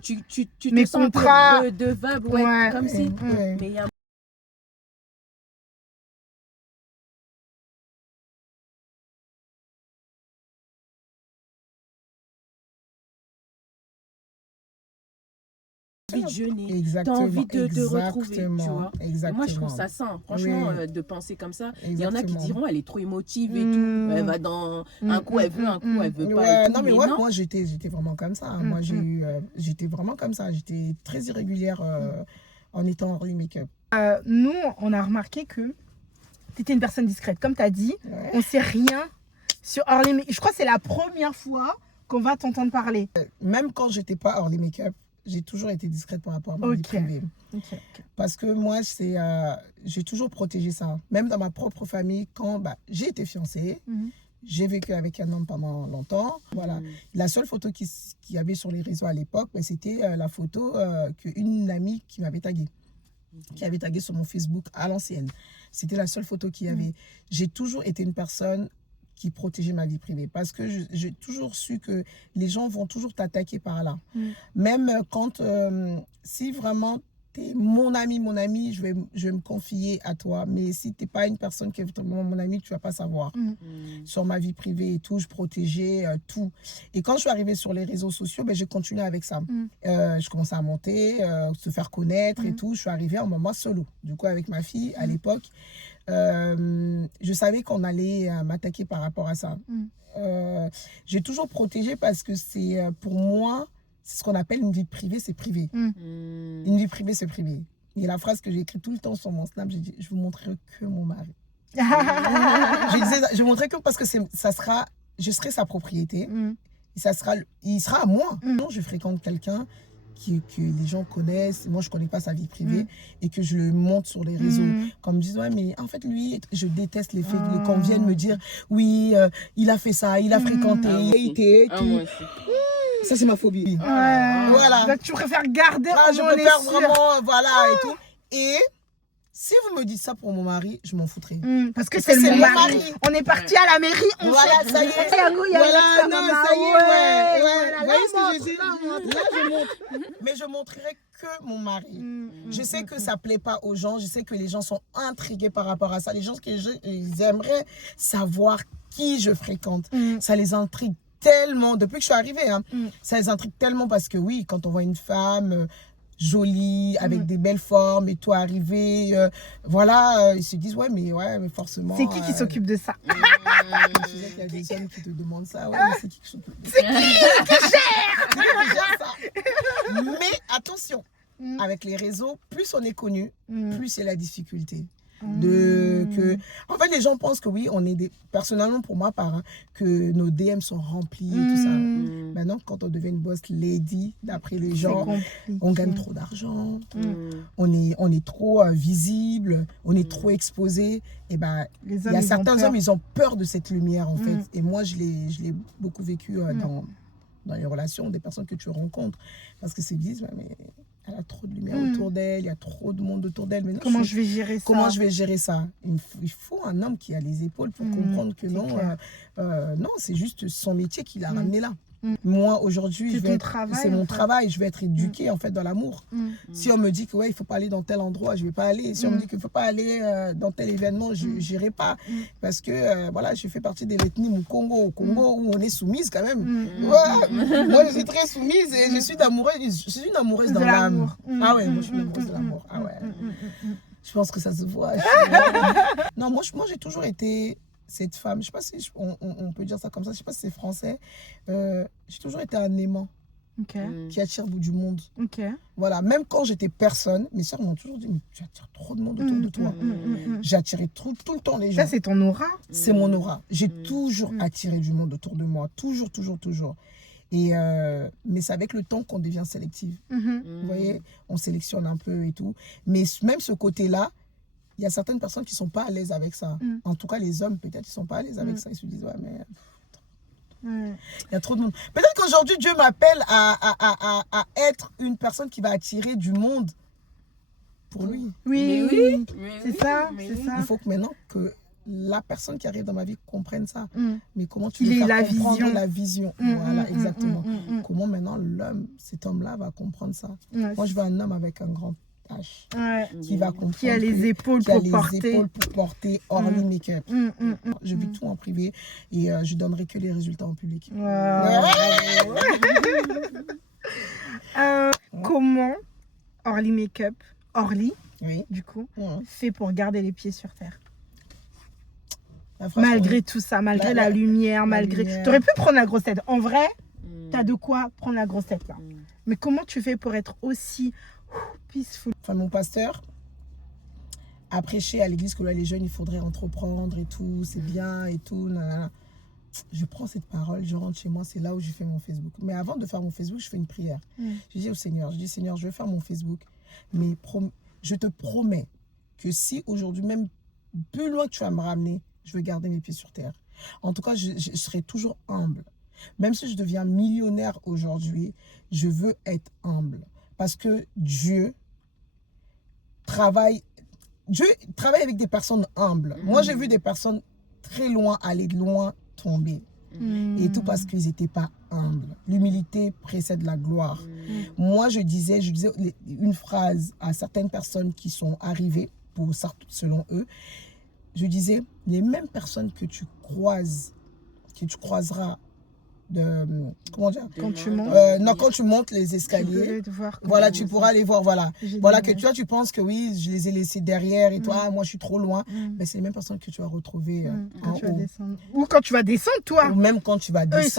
Tu Mes te sens un peu contrats. redevable. Ouais. Ouais, comme si. Ouais. Mais il y a envie de jeûner. T'as Exactement. envie de te retrouver, tu vois. Exactement. Et moi, je trouve ça sain, franchement, Oui. de penser comme ça. Il y en a qui Exactement. diront, elle est trop émotive et tout. Elle va dans un coup, elle veut, un coup, elle veut pas. Ouais, et tout. non, mais Mais ouais, non. moi j'étais vraiment comme ça. Moi j'étais vraiment comme ça. J'étais très irrégulière en étant Orly Make-up. Nous, on a remarqué que tu étais une personne discrète. Comme tu as dit, Ouais. on sait rien sur Orly Make-up. Je crois que c'est la première fois qu'on va t'entendre parler. Même quand j'étais pas Orly Make-up, j'ai toujours été discrète par rapport à ma vie privée. Parce que moi, j'ai toujours protégé ça. Même dans ma propre famille, quand j'ai été fiancée, j'ai vécu avec un homme pendant longtemps. Voilà. La seule photo qu'il y avait sur les réseaux à l'époque, c'était la photo qu'une amie qui m'avait taguée. Qui avait tagué sur mon Facebook à l'ancienne. C'était la seule photo qu'il y avait. J'ai toujours été une personne qui protégeait ma vie privée parce que j'ai toujours su que les gens vont toujours t'attaquer par là. Même quand, si vraiment t'es mon ami, je vais me confier à toi. Mais si t'es pas une personne qui est vraiment mon ami, tu vas pas savoir. Sur ma vie privée et tout, je protégeais tout. Et quand je suis arrivée sur les réseaux sociaux, j'ai continué avec ça. Je commençais à monter, se faire connaître et tout. Je suis arrivée en moment solo. Du coup, avec ma fille, à l'époque, je savais qu'on allait m'attaquer par rapport à ça. J'ai toujours protégé parce que c'est pour moi, c'est ce qu'on appelle une vie privée, c'est privé. Une vie privée, c'est privé. Et la phrase que j'ai écrite tout le temps sur mon Snap, j'ai dit, je vous montrerai que mon mari. Je disais, je vous montrerai que parce que je serai sa propriété. Et il sera à moi. Non, je fréquente quelqu'un que les gens connaissent, moi je connais pas sa vie privée et que je le monte sur les réseaux. Comme me disent, ouais, mais en fait lui, je déteste les faits qu'on vienne me dire, oui, il a fait ça, il a fréquenté, il a été et tout. moi aussi. Ça c'est ma phobie. Voilà. Voilà. Donc tu préfères garder Je au moins préfère les sûrs. vraiment, voilà et tout. Et Si vous me dites ça pour mon mari, je m'en foutrais. Parce que c'est mon mari. On est parti à la mairie, on voilà, ça y est. Voilà, non, ça y est, ouais. Vous voyez ce que je dis? Là, je montre. Mais je montrerai que mon mari. Je sais que ça plaît pas aux gens. Je sais que les gens sont intrigués par rapport à ça. Les gens, ils aimeraient savoir qui je fréquente. Ça les intrigue tellement. Depuis que je suis arrivée, hein, ça les intrigue tellement parce que oui, quand on voit une femme... jolie, avec des belles formes et tout arrivé. Voilà, ils se disent, ouais, mais forcément... C'est qui s'occupe de ça? Je disais qu'il y a des hommes qui te demandent ça. Ouais, mais c'est qui s'occupe de ça? C'est qui gère ça? Mais attention, avec les réseaux, plus on est connu, plus c'est la difficulté. En fait, les gens pensent que oui, on est des... Personnellement, pour ma part, hein, que nos DM sont remplis et tout ça. Maintenant, quand on devient une boss lady, d'après les gens, on gagne trop d'argent, on est trop visible, on est trop exposé. Et ben, il y a certains hommes, ils ont peur de cette lumière, en fait. Et moi, je l'ai beaucoup vécu dans les relations des personnes que tu rencontres. Parce que c'est disent, mais... Elle a trop de lumière autour d'elle, il y a trop de monde autour d'elle. Comment je vais gérer ça? Comment je vais gérer ça? Il faut un homme qui a les épaules pour comprendre que non, non, c'est juste son métier qui l'a ramené là. Moi, aujourd'hui, c'est mon travail. Je vais être éduquée en fait dans l'amour. Si on me dit que il faut pas aller dans tel endroit, je vais pas aller. Si on me dit qu'il faut pas aller dans tel événement, je n'irai pas. Parce que voilà, je fais partie de l'ethnie Mukongo, au Congo, où on est soumise quand même. Moi, je suis très soumise et je suis une amoureuse dans l'âme. Ah ouais, moi je suis une amoureuse de l'amour. Ah ouais. Je pense que ça se voit. Non, moi j'ai toujours été cette femme, je sais pas si on peut dire ça comme ça, je sais pas si c'est français, j'ai toujours été un aimant qui attire du monde. Voilà, même quand j'étais personne, mes soeurs m'ont toujours dit, mais tu attires trop de monde autour de toi. J'ai attiré tout le temps les gens. Ça, c'est ton aura? C'est mon aura. J'ai toujours attiré du monde autour de moi, toujours. Et mais c'est avec le temps qu'on devient sélective. Vous voyez, on sélectionne un peu et tout. Mais même ce côté-là, il y a certaines personnes qui ne sont pas à l'aise avec ça. En tout cas, les hommes, peut-être, ils ne sont pas à l'aise avec ça. Ils se disent, ouais, mais... Il y a trop de monde. Peut-être qu'aujourd'hui, Dieu m'appelle à être une personne qui va attirer du monde pour lui. Oui. C'est ça. Il faut que maintenant que la personne qui arrive dans ma vie comprenne ça. Mais comment tu veux faire comprendre la vision? Voilà, exactement. Comment maintenant l'homme, cet homme-là va comprendre ça? Moi, je veux un homme avec un grand... qui va comprendre, qui a les épaules pour porter Orly Make-up. Je vis tout en privé et je donnerai que les résultats en public. Comment Orly Make-up, Orly, du coup, fait pour garder les pieds sur terre? Malgré tout ça, malgré la lumière, malgré... Tu aurais pu prendre la grosse tête. En vrai, tu as de quoi prendre la grosse tête là. Mais comment tu fais pour être aussi... peaceful. Enfin, mon pasteur a prêché à l'église que là, les jeunes, il faudrait entreprendre et tout, c'est bien et tout. Nanana. Je prends cette parole, je rentre chez moi, c'est là où je fais mon Facebook. Mais avant de faire mon Facebook, je fais une prière. Je dis au Seigneur, Seigneur, je vais faire mon Facebook, mais je te promets que si aujourd'hui, même plus loin que tu vas me ramener, je veux garder mes pieds sur terre. En tout cas, je serai toujours humble. Même si je deviens millionnaire aujourd'hui, je veux être humble. Parce que Dieu travaille avec des personnes humbles. Moi, j'ai vu des personnes très loin aller loin tomber. Et tout parce qu'ils n'étaient pas humbles. L'humilité précède la gloire. Moi, je disais une phrase à certaines personnes qui sont arrivées, selon eux. Je disais, les mêmes personnes que tu croiseras comment dire, quand tu montes quand tu montes les escaliers, tu pourras les voir, que toi tu penses que oui, je les ai laissés derrière et toi moi je suis trop loin, mais c'est les mêmes personnes que tu vas retrouver quand tu vas descendre. Ou quand tu vas descendre toi, ou même quand tu vas descendre, ils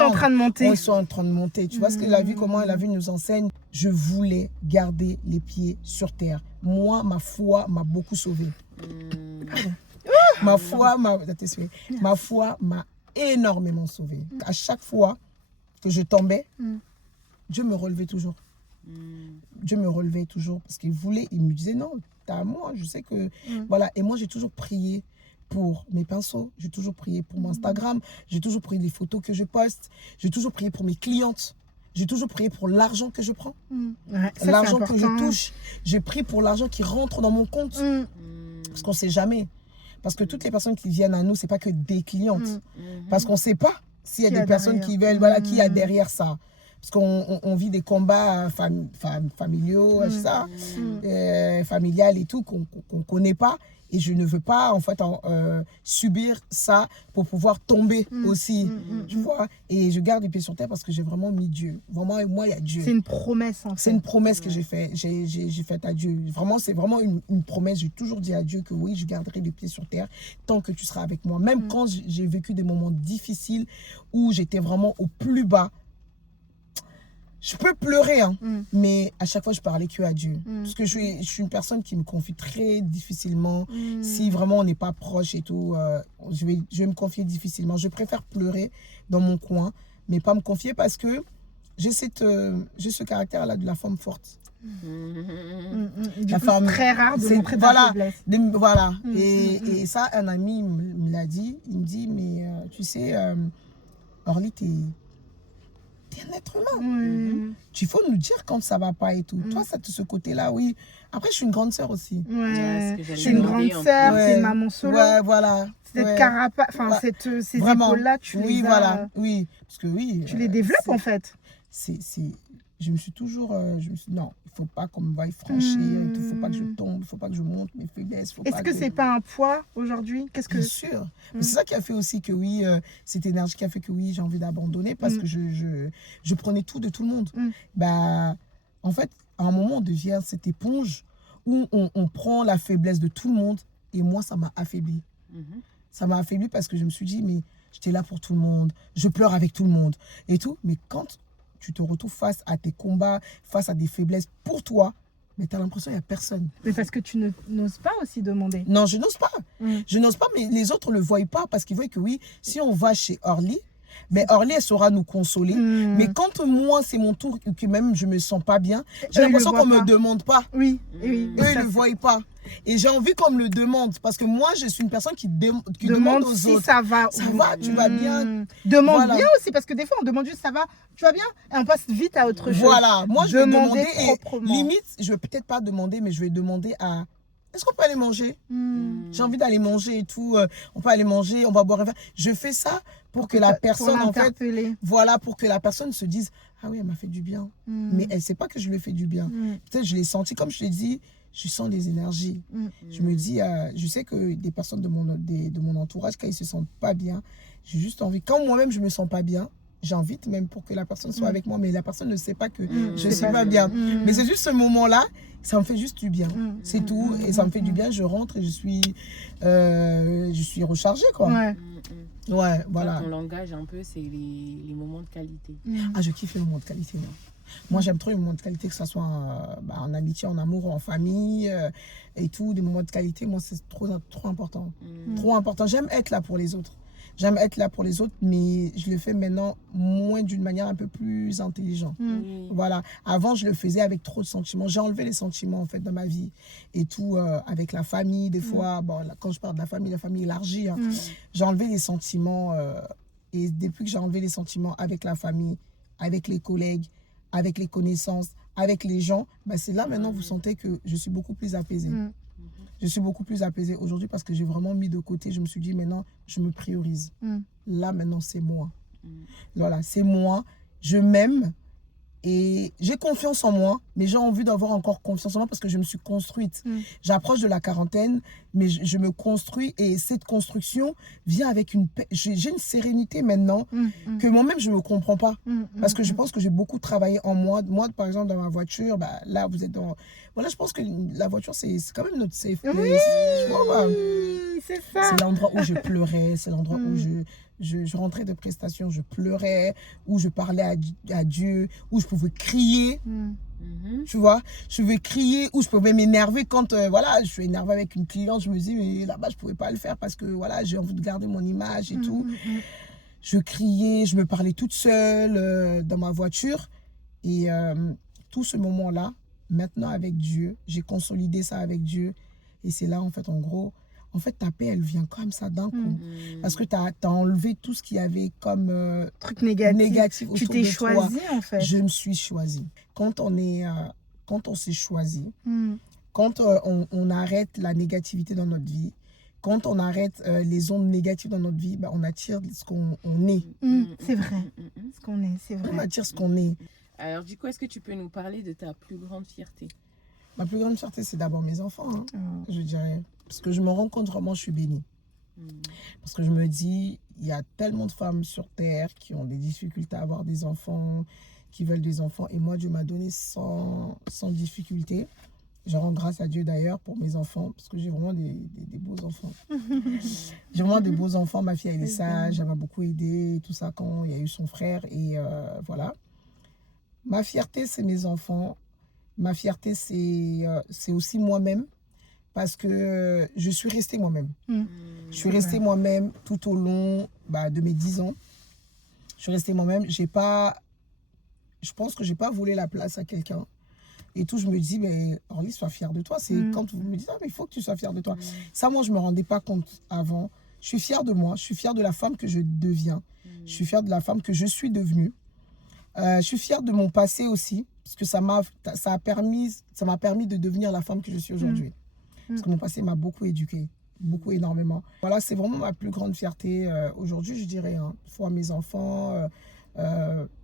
sont en train de monter, tu vois ce que la vie, comment la vie nous enseigne. Je voulais garder les pieds sur terre. Moi, ma foi m'a beaucoup sauvé. Ma foi m'a énormément sauvé. À chaque fois que je tombais, Dieu me relevait toujours. Dieu me relevait toujours parce qu'il me disait non, t'es à moi, je sais que voilà. Et moi j'ai toujours prié pour mes pinceaux, j'ai toujours prié pour mon Instagram, j'ai toujours prié les photos que je poste, j'ai toujours prié pour mes clientes, j'ai toujours prié pour l'argent que je prends, l'argent que je touche, j'ai prié pour l'argent qui rentre dans mon compte. Parce qu'on ne sait jamais. Parce que toutes les personnes qui viennent à nous, ce n'est pas que des clientes. Parce qu'on ne sait pas s'il y a des personnes qui veulent, voilà, qui y a derrière ça. Parce qu'on vit des combats familiaux, ça, familial et tout, qu'on ne connaît pas. Et je ne veux pas, en fait, subir ça pour pouvoir tomber aussi, tu vois. Et je garde les pieds sur terre parce que j'ai vraiment mis Dieu. Vraiment, moi, il y a Dieu. C'est une promesse, en fait. C'est une promesse que j'ai faite à Dieu. Vraiment, c'est vraiment une promesse. J'ai toujours dit à Dieu que oui, je garderai les pieds sur terre tant que tu seras avec moi. Même quand j'ai vécu des moments difficiles où j'étais vraiment au plus bas, je peux pleurer, hein, mais à chaque fois, je parlais que à Dieu. Parce que je suis une personne qui me confie très difficilement. Si vraiment on n'est pas proche et tout, je vais me confier difficilement. Je préfère pleurer dans mon coin, mais pas me confier parce que j'ai ce caractère-là de la femme forte. La femme très rare de montrer ta faiblesse. Voilà. Et ça, un ami me l'a dit. Il me dit, mais tu sais, Orly, t'es un être humain. Tu faut nous dire quand ça va pas et tout. Toi, ça ce côté-là, oui. Après, je suis une grande sœur aussi. Je suis une grande sœur, c'est une maman solo. Ouais, voilà. Cette carapace, enfin, ces épaules-là, tu les as... voilà. Oui, parce que oui. Tu les développes, en fait. Je me suis toujours... non, il ne faut pas qu'on me vaille franchir. Il ne faut pas que je tombe. Il ne faut pas que je monte mes faiblesses. Est-ce que ce n'est pas un poids aujourd'hui? Bien sûr. C'est ça qui a fait aussi que oui, cette énergie qui a fait que oui, j'ai envie d'abandonner parce que je prenais tout de tout le monde. Bah, en fait, à un moment, on devient cette éponge où on prend la faiblesse de tout le monde et moi, ça m'a affaibli. Ça m'a affaibli parce que je me suis dit, mais j'étais là pour tout le monde, je pleure avec tout le monde et tout. Mais quand tu te retrouves face à tes combats, face à des faiblesses pour toi, mais tu as l'impression qu'il n'y a personne. Mais parce que tu n'oses pas aussi demander. Non, je n'ose pas. Je n'ose pas, mais les autres ne le voient pas parce qu'ils voient que oui, si on va chez Orly, mais Orly, elle saura nous consoler. Mais quand moi, c'est mon tour, que même je ne me sens pas bien, j'ai l'impression qu'on ne me demande pas. Oui. Eux, ils ne le voient pas. Et j'ai envie qu'on me le demande. Parce que moi, je suis une personne qui demande aux autres. Ça va. Ça va, tu vas bien. Demande bien aussi, parce que des fois, on demande juste ça va, tu vas bien. Et on passe vite à autre chose. Voilà. Moi, je vais demander. Proprement. Et limite, je vais peut-être pas demander, mais je vais demander à... Est-ce qu'on peut aller manger? J'ai envie d'aller manger et tout. On peut aller manger, on va boire un verre. Je fais ça pour que la personne, en fait... Voilà, pour que la personne se dise, ah oui, elle m'a fait du bien. Mais elle ne sait pas que je lui ai fait du bien. Peut-être je l'ai senti, comme je l'ai dit, je sens des énergies. Je me dis, je sais que des personnes de mon entourage, quand ils ne se sentent pas bien, j'ai juste envie... Quand moi-même, je ne me sens pas bien, j'invite même pour que la personne soit avec moi, mais la personne ne sait pas que je ne suis pas bien. Mais c'est juste ce moment-là, ça me fait juste du bien. C'est tout. Et ça me fait du bien, je rentre et je suis rechargée, quoi. Ouais, voilà. Ton langage, un peu, c'est les moments de qualité. Ah, je kiffe les moments de qualité, moi. Moi, j'aime trop les moments de qualité, que ce soit en amitié, en amour, en famille et tout. Des moments de qualité, moi, c'est trop important. Trop important. J'aime être là pour les autres. J'aime être là pour les autres, mais je le fais maintenant moins d'une manière un peu plus intelligente. Voilà. Avant, je le faisais avec trop de sentiments. J'ai enlevé les sentiments, en fait, dans ma vie. Et tout, avec la famille, des fois. Bon, là, quand je parle de la famille élargie, hein, j'ai enlevé les sentiments. Et depuis que j'ai enlevé les sentiments avec la famille, avec les collègues, avec les connaissances, avec les gens, bah, c'est là maintenant vous sentez que je suis beaucoup plus apaisée. Je suis beaucoup plus apaisée aujourd'hui parce que j'ai vraiment mis de côté. Je me suis dit, maintenant, je me priorise. Là, maintenant, c'est moi. Voilà, c'est moi. Je m'aime et j'ai confiance en moi, mais j'ai envie d'avoir encore confiance en moi parce que je me suis construite. J'approche de la quarantaine, mais je me construis et cette construction vient avec une... J'ai une sérénité maintenant que moi-même, je ne me comprends pas. Parce que je pense que j'ai beaucoup travaillé en moi. Moi, par exemple, dans ma voiture, bah, là, vous êtes dans... Voilà, je pense que la voiture, c'est quand même notre safe place. Oui, c'est ça. C'est l'endroit où je pleurais, c'est l'endroit où je rentrais de prestations, je pleurais, où je parlais à Dieu, où je pouvais crier. Tu vois, je pouvais crier, où je pouvais m'énerver quand, voilà, je suis énervée avec une cliente, je me dis, mais là-bas, je ne pouvais pas le faire parce que, voilà, j'ai envie de garder mon image et tout. Je criais, je me parlais toute seule dans ma voiture. Et tout ce moment-là, maintenant avec Dieu, j'ai consolidé ça avec Dieu. Et c'est là, en fait, en gros, en fait, ta paix, elle vient comme ça d'un coup. Parce que tu as enlevé tout ce qu'il y avait comme truc négatif autour de toi. Tu t'es choisie, en fait. Je me suis choisie. Quand on s'est choisi, quand on arrête la négativité dans notre vie, quand on arrête les ondes négatives dans notre vie, bah, on attire ce qu'on est. C'est vrai. Ce qu'on est, c'est vrai. On attire ce qu'on est. Alors, du coup, est-ce que tu peux nous parler de ta plus grande fierté? Ma plus grande fierté, c'est d'abord mes enfants, hein, je dirais. Parce que je me rends compte vraiment, je suis bénie. Parce que je me dis, il y a tellement de femmes sur Terre qui ont des difficultés à avoir des enfants, qui veulent des enfants. Et moi, Dieu m'a donné sans difficulté. Je rends grâce à Dieu d'ailleurs pour mes enfants, parce que j'ai vraiment des beaux enfants. J'ai vraiment des beaux enfants. Ma fille, elle est sage, elle m'a beaucoup aidée, tout ça, quand il y a eu son frère. Et voilà. Ma fierté, c'est mes enfants. Ma fierté, c'est aussi moi-même, parce que je suis restée moi-même. Je suis restée moi-même tout au long de mes 10 ans. Je suis restée moi-même. Je pense que je n'ai pas volé la place à quelqu'un. Et tout, je me dis, mais Orly, sois fière de toi. C'est quand vous me dites, mais il faut que tu sois fière de toi. Ça, moi, je ne me rendais pas compte avant. Je suis fière de moi. Je suis fière de la femme que je deviens. Je suis fière de la femme que je suis devenue. Je suis fière de mon passé aussi, parce que ça m'a permis de devenir la femme que je suis aujourd'hui. Parce que mon passé m'a beaucoup éduquée, énormément. Voilà, c'est vraiment ma plus grande fierté aujourd'hui, je dirais, hein, à mes enfants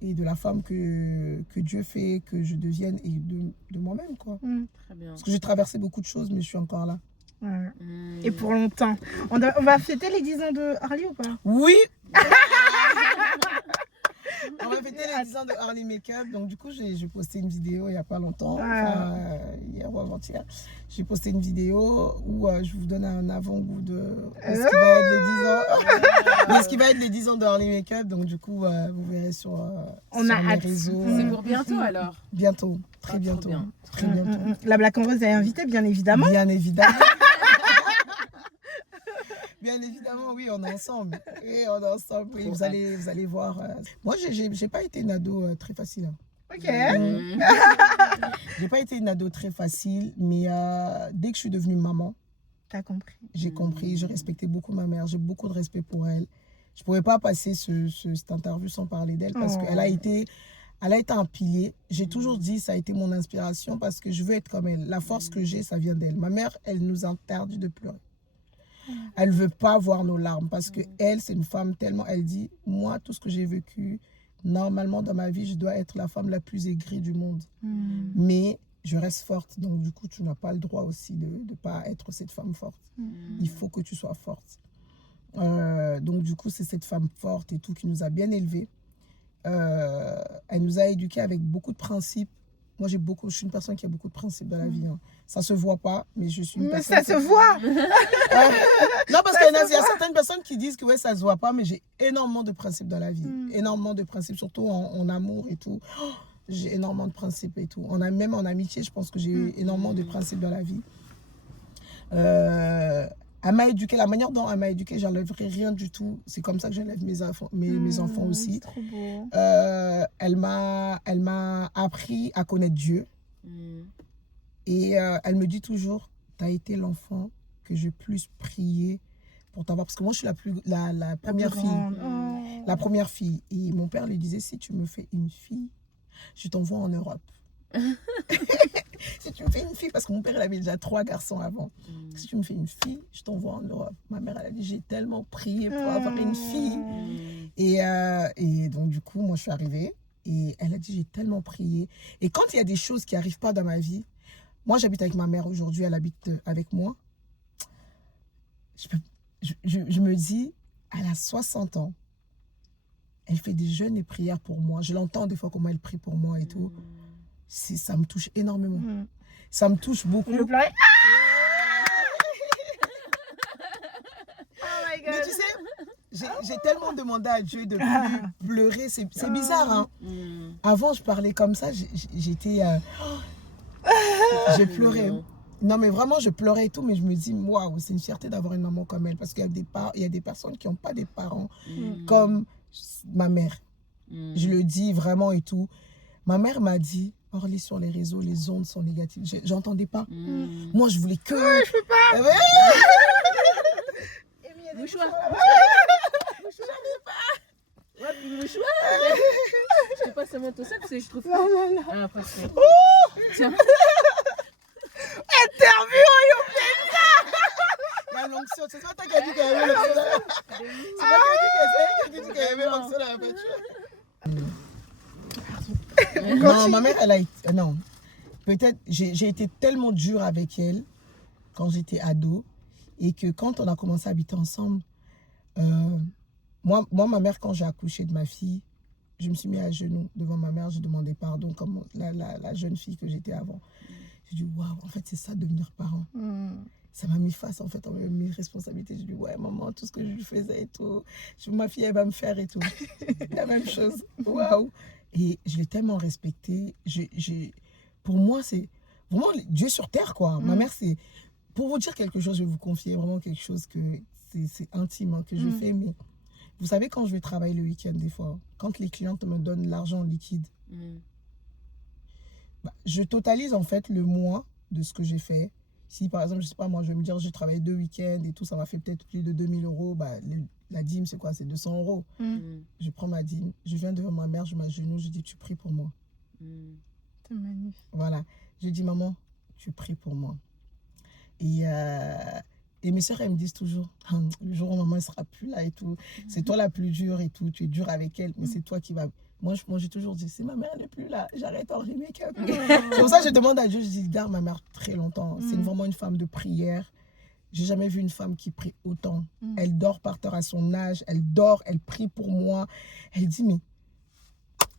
et de la femme que Dieu fait, que je devienne, et de moi-même, quoi. Très bien. Parce que j'ai traversé beaucoup de choses, mais je suis encore là. Et pour longtemps. On va fêter les 10 ans de Orly ou pas? Oui. On va fêter les 10 ans de Orly Makeup. Donc du coup, j'ai posté une vidéo il n'y a pas longtemps, hier ou avant-hier. J'ai posté une vidéo où je vous donne un avant-goût de ce qui va être les 10 ans. Ce qui va être les 10 ans de Orly Makeup. Donc du coup, vous verrez sur mes réseaux. C'est pour bientôt alors? Bientôt, très bientôt. Très bientôt. La Black Rose est invitée, bien évidemment. Bien évidemment. Bien évidemment, oui, on est ensemble. Oui, on est ensemble. Oui, vous allez voir. Moi, j'ai pas été une ado très facile. Hein. Ok. J'ai pas été une ado très facile, mais dès que je suis devenue maman, t'as compris. J'ai compris. Je respectais beaucoup ma mère. J'ai beaucoup de respect pour elle. Je pouvais pas passer cette interview sans parler d'elle, parce qu'elle a été un pilier. J'ai toujours dit, ça a été mon inspiration, parce que je veux être comme elle. La force que j'ai, ça vient d'elle. Ma mère, elle nous interdit de pleurer. Elle ne veut pas voir nos larmes, parce que elle, c'est une femme tellement... Elle dit, moi, tout ce que j'ai vécu, normalement dans ma vie, je dois être la femme la plus aigrie du monde. Mais je reste forte. Donc du coup, tu n'as pas le droit aussi de ne pas être cette femme forte. Il faut que tu sois forte. Donc du coup, c'est cette femme forte et tout qui nous a bien élevés. Elle nous a éduqués avec beaucoup de principes. Moi, je suis une personne qui a beaucoup de principes dans la vie. Hein. Ça ne se voit pas, mais je suis une personne... Ça se voit. Non, parce qu'il y a certaines personnes qui disent que ouais, ça ne se voit pas, mais j'ai énormément de principes dans la vie. Énormément de principes, surtout en amour et tout. Oh, j'ai énormément de principes et tout. Même en amitié, je pense que j'ai énormément de principes dans la vie. Elle m'a éduquée, la manière dont elle m'a éduquée, j'enlèverai rien du tout. C'est comme ça que j'enlève mes enfants aussi. C'est trop beau. Elle m'a appris à connaître Dieu. Et elle me dit toujours, tu as été l'enfant que j'ai plus prié pour t'avoir. Parce que moi, je suis la première fille. La première fille. Et mon père lui disait, si tu me fais une fille, je t'envoie en Europe. Si tu me fais une fille, parce que mon père il avait déjà 3 garçons avant. Si tu me fais une fille, je t'envoie en Europe. Ma mère elle a dit, j'ai tellement prié pour avoir une fille. Et donc du coup, moi je suis arrivée et elle a dit, j'ai tellement prié. Et quand il y a des choses qui n'arrivent pas dans ma vie, moi j'habite avec ma mère aujourd'hui, elle habite avec moi. Je me dis, elle a 60 ans. Elle fait des jeûnes et prières pour moi. Je l'entends des fois comment elle prie pour moi et tout. Ça me touche énormément. Ça me touche beaucoup. Je pleurais. Oh my God. Mais tu sais, j'ai tellement demandé à Dieu de plus pleurer. C'est bizarre, hein. Avant, je parlais comme ça. J'étais... j'ai pleuré. Non, mais vraiment, je pleurais et tout. Mais je me dis, waouh, c'est une fierté d'avoir une maman comme elle. Parce qu'il y a des personnes qui n'ont pas des parents comme ma mère. Je le dis vraiment et tout. Ma mère m'a dit, Orly, sur les réseaux, les ondes sont négatives. J'entendais pas. Moi, je voulais que... je peux pas. Mouchoir. Ouais, puis mouchoir. Je sais pas, ça monte au sac, parce que je trouve... Non. Ah, pas ça. Oh, Tiens. Interview Il y a l'onction. C'est pas toi qui as dit qu'il y avait l'onction dans la voiture. C'est pas toi qui as dit qu'il y avait l'onction dans la voiture. Non, ma mère, elle a été... Non. Peut-être, j'ai été tellement dure avec elle quand j'étais ado et que quand on a commencé à habiter ensemble, moi, ma mère, quand j'ai accouché de ma fille, je me suis mis à genoux devant ma mère, j'ai demandé pardon comme la jeune fille que j'étais avant. J'ai dit, waouh, en fait, c'est ça, devenir parent. Ça m'a mis face, en fait, on m'a mis responsabilité. J'ai dit, ouais, maman, tout ce que je lui faisais et tout, ma fille, elle va me faire et tout. La même chose, waouh. Et je l'ai tellement respectée. Pour moi, c'est vraiment Dieu sur terre, quoi. Ma mère, c'est... Pour vous dire quelque chose, je vais vous confier vraiment quelque chose que c'est intime hein, que je fais. Mais vous savez, quand je vais travailler le week-end, des fois, quand les clientes me donnent l'argent liquide, bah, je totalise en fait le mois de ce que j'ai fait. Si par exemple, je sais pas, moi, je vais me dire, j'ai travaillé 2 week-ends et tout, ça m'a fait peut-être plus de 2000 €. Bah, la dîme, c'est quoi? C'est 200 €. Je prends ma dîme, je viens devant ma mère, je m'agenouille, je dis, tu pries pour moi. C'est magnifique. Voilà. Je dis, maman, tu pries pour moi. Et mes soeurs, elles me disent toujours, le jour où maman ne sera plus là et tout, c'est toi la plus dure et tout, tu es dure avec elle, mais c'est toi qui vas... Moi, j'ai toujours dit, si ma mère n'est plus là, j'arrête en make-up. C'est pour ça que je demande à Dieu, je dis, garde ma mère très longtemps. C'est vraiment une femme de prière. J'ai jamais vu une femme qui prie autant. Elle dort par terre à son âge, elle dort, elle prie pour moi. Elle dit, mais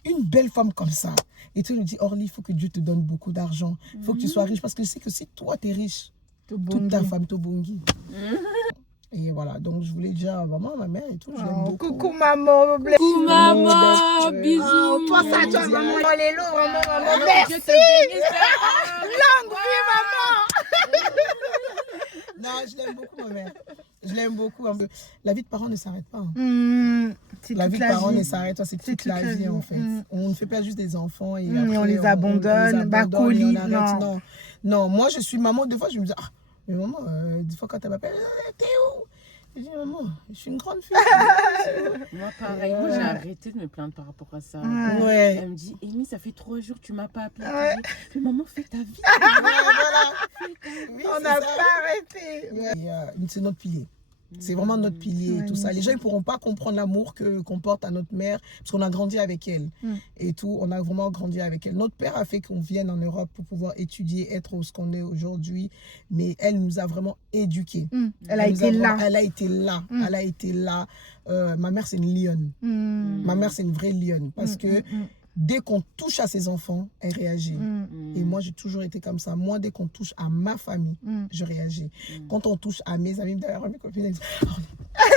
une belle femme comme ça. Et tu lui dis, Orly, il faut que Dieu te donne beaucoup d'argent. Il faut que tu sois riche. Parce que je sais que si toi, tu es riche, toute ta femme Tobongi. Et voilà, donc je voulais dire vraiment ma mère et tout, je l'aime beaucoup. Coucou maman, Coucou maman, bisous. Toi ça, toi maman, les lots, maman, Dieu merci. te bénisse. Longue vie maman. Non, je l'aime beaucoup ma mère. Je l'aime beaucoup. La vie de parent ne s'arrête pas. La vie de parent ne s'arrête pas, c'est toute la vie en fait. On ne fait pas juste des enfants et après, on les abandonne. Non. Non, moi je suis maman, des fois je me dis, ah, mais maman, des fois quand elle m'appelle, t'es où? Je dis, maman, je suis une grande fille. Moi, pareil, moi j'ai arrêté de me plaindre par rapport à ça. Ouais. Elle me dit, Amy, ça fait 3 jours que tu m'as pas appelé. Mais maman, fais ta vie. Voilà. Oui, on n'a pas arrêté. C'est notre pilier. C'est vraiment notre pilier et tout ça. Les gens ne pourront pas comprendre l'amour qu'on porte à notre mère parce qu'on a grandi avec elle et tout. On a vraiment grandi avec elle. Notre père a fait qu'on vienne en Europe pour pouvoir étudier, être ce qu'on est aujourd'hui. Mais elle nous a vraiment éduqués. Elle a été là. Elle a été là. Elle a été là. Ma mère, c'est une lionne. Ma mère, c'est une vraie lionne parce que dès qu'on touche à ses enfants, elle réagit. Et moi, j'ai toujours été comme ça. Moi, dès qu'on touche à ma famille, je réagis. Quand on touche à mes amis, d'ailleurs, mes copines, elles disent... parce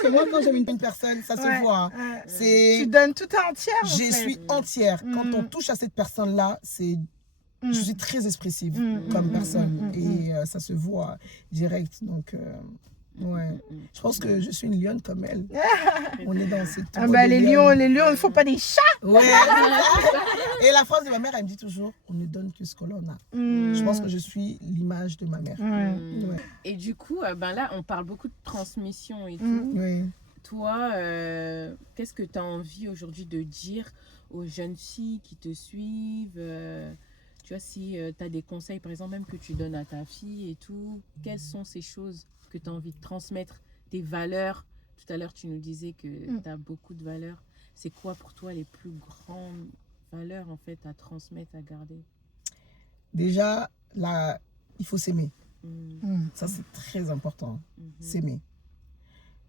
que moi, quand j'aime une personne, ça se voit. Tu donnes tout entière. Je suis entière. Quand on touche à cette personne-là, je suis très expressive comme personne. Et ça se voit direct. Donc... ouais, je pense que je suis une lionne comme elle. On est dans cette... les lions, il ne faut pas des chats. Ouais. Et la phrase de ma mère, elle me dit toujours, on ne donne que ce que l'on a. Je pense que je suis l'image de ma mère. Ouais. Et du coup, là, on parle beaucoup de transmission et tout. Toi, qu'est-ce que tu as envie aujourd'hui de dire aux jeunes filles qui te suivent tu vois, si tu as des conseils, par exemple, même que tu donnes à ta fille et tout, quelles sont ces choses que tu as envie de transmettre, tes valeurs? Tout à l'heure, tu nous disais que tu as beaucoup de valeurs. C'est quoi pour toi les plus grandes valeurs en fait à transmettre, à garder? Déjà, là, il faut s'aimer. Ça, c'est très important. S'aimer.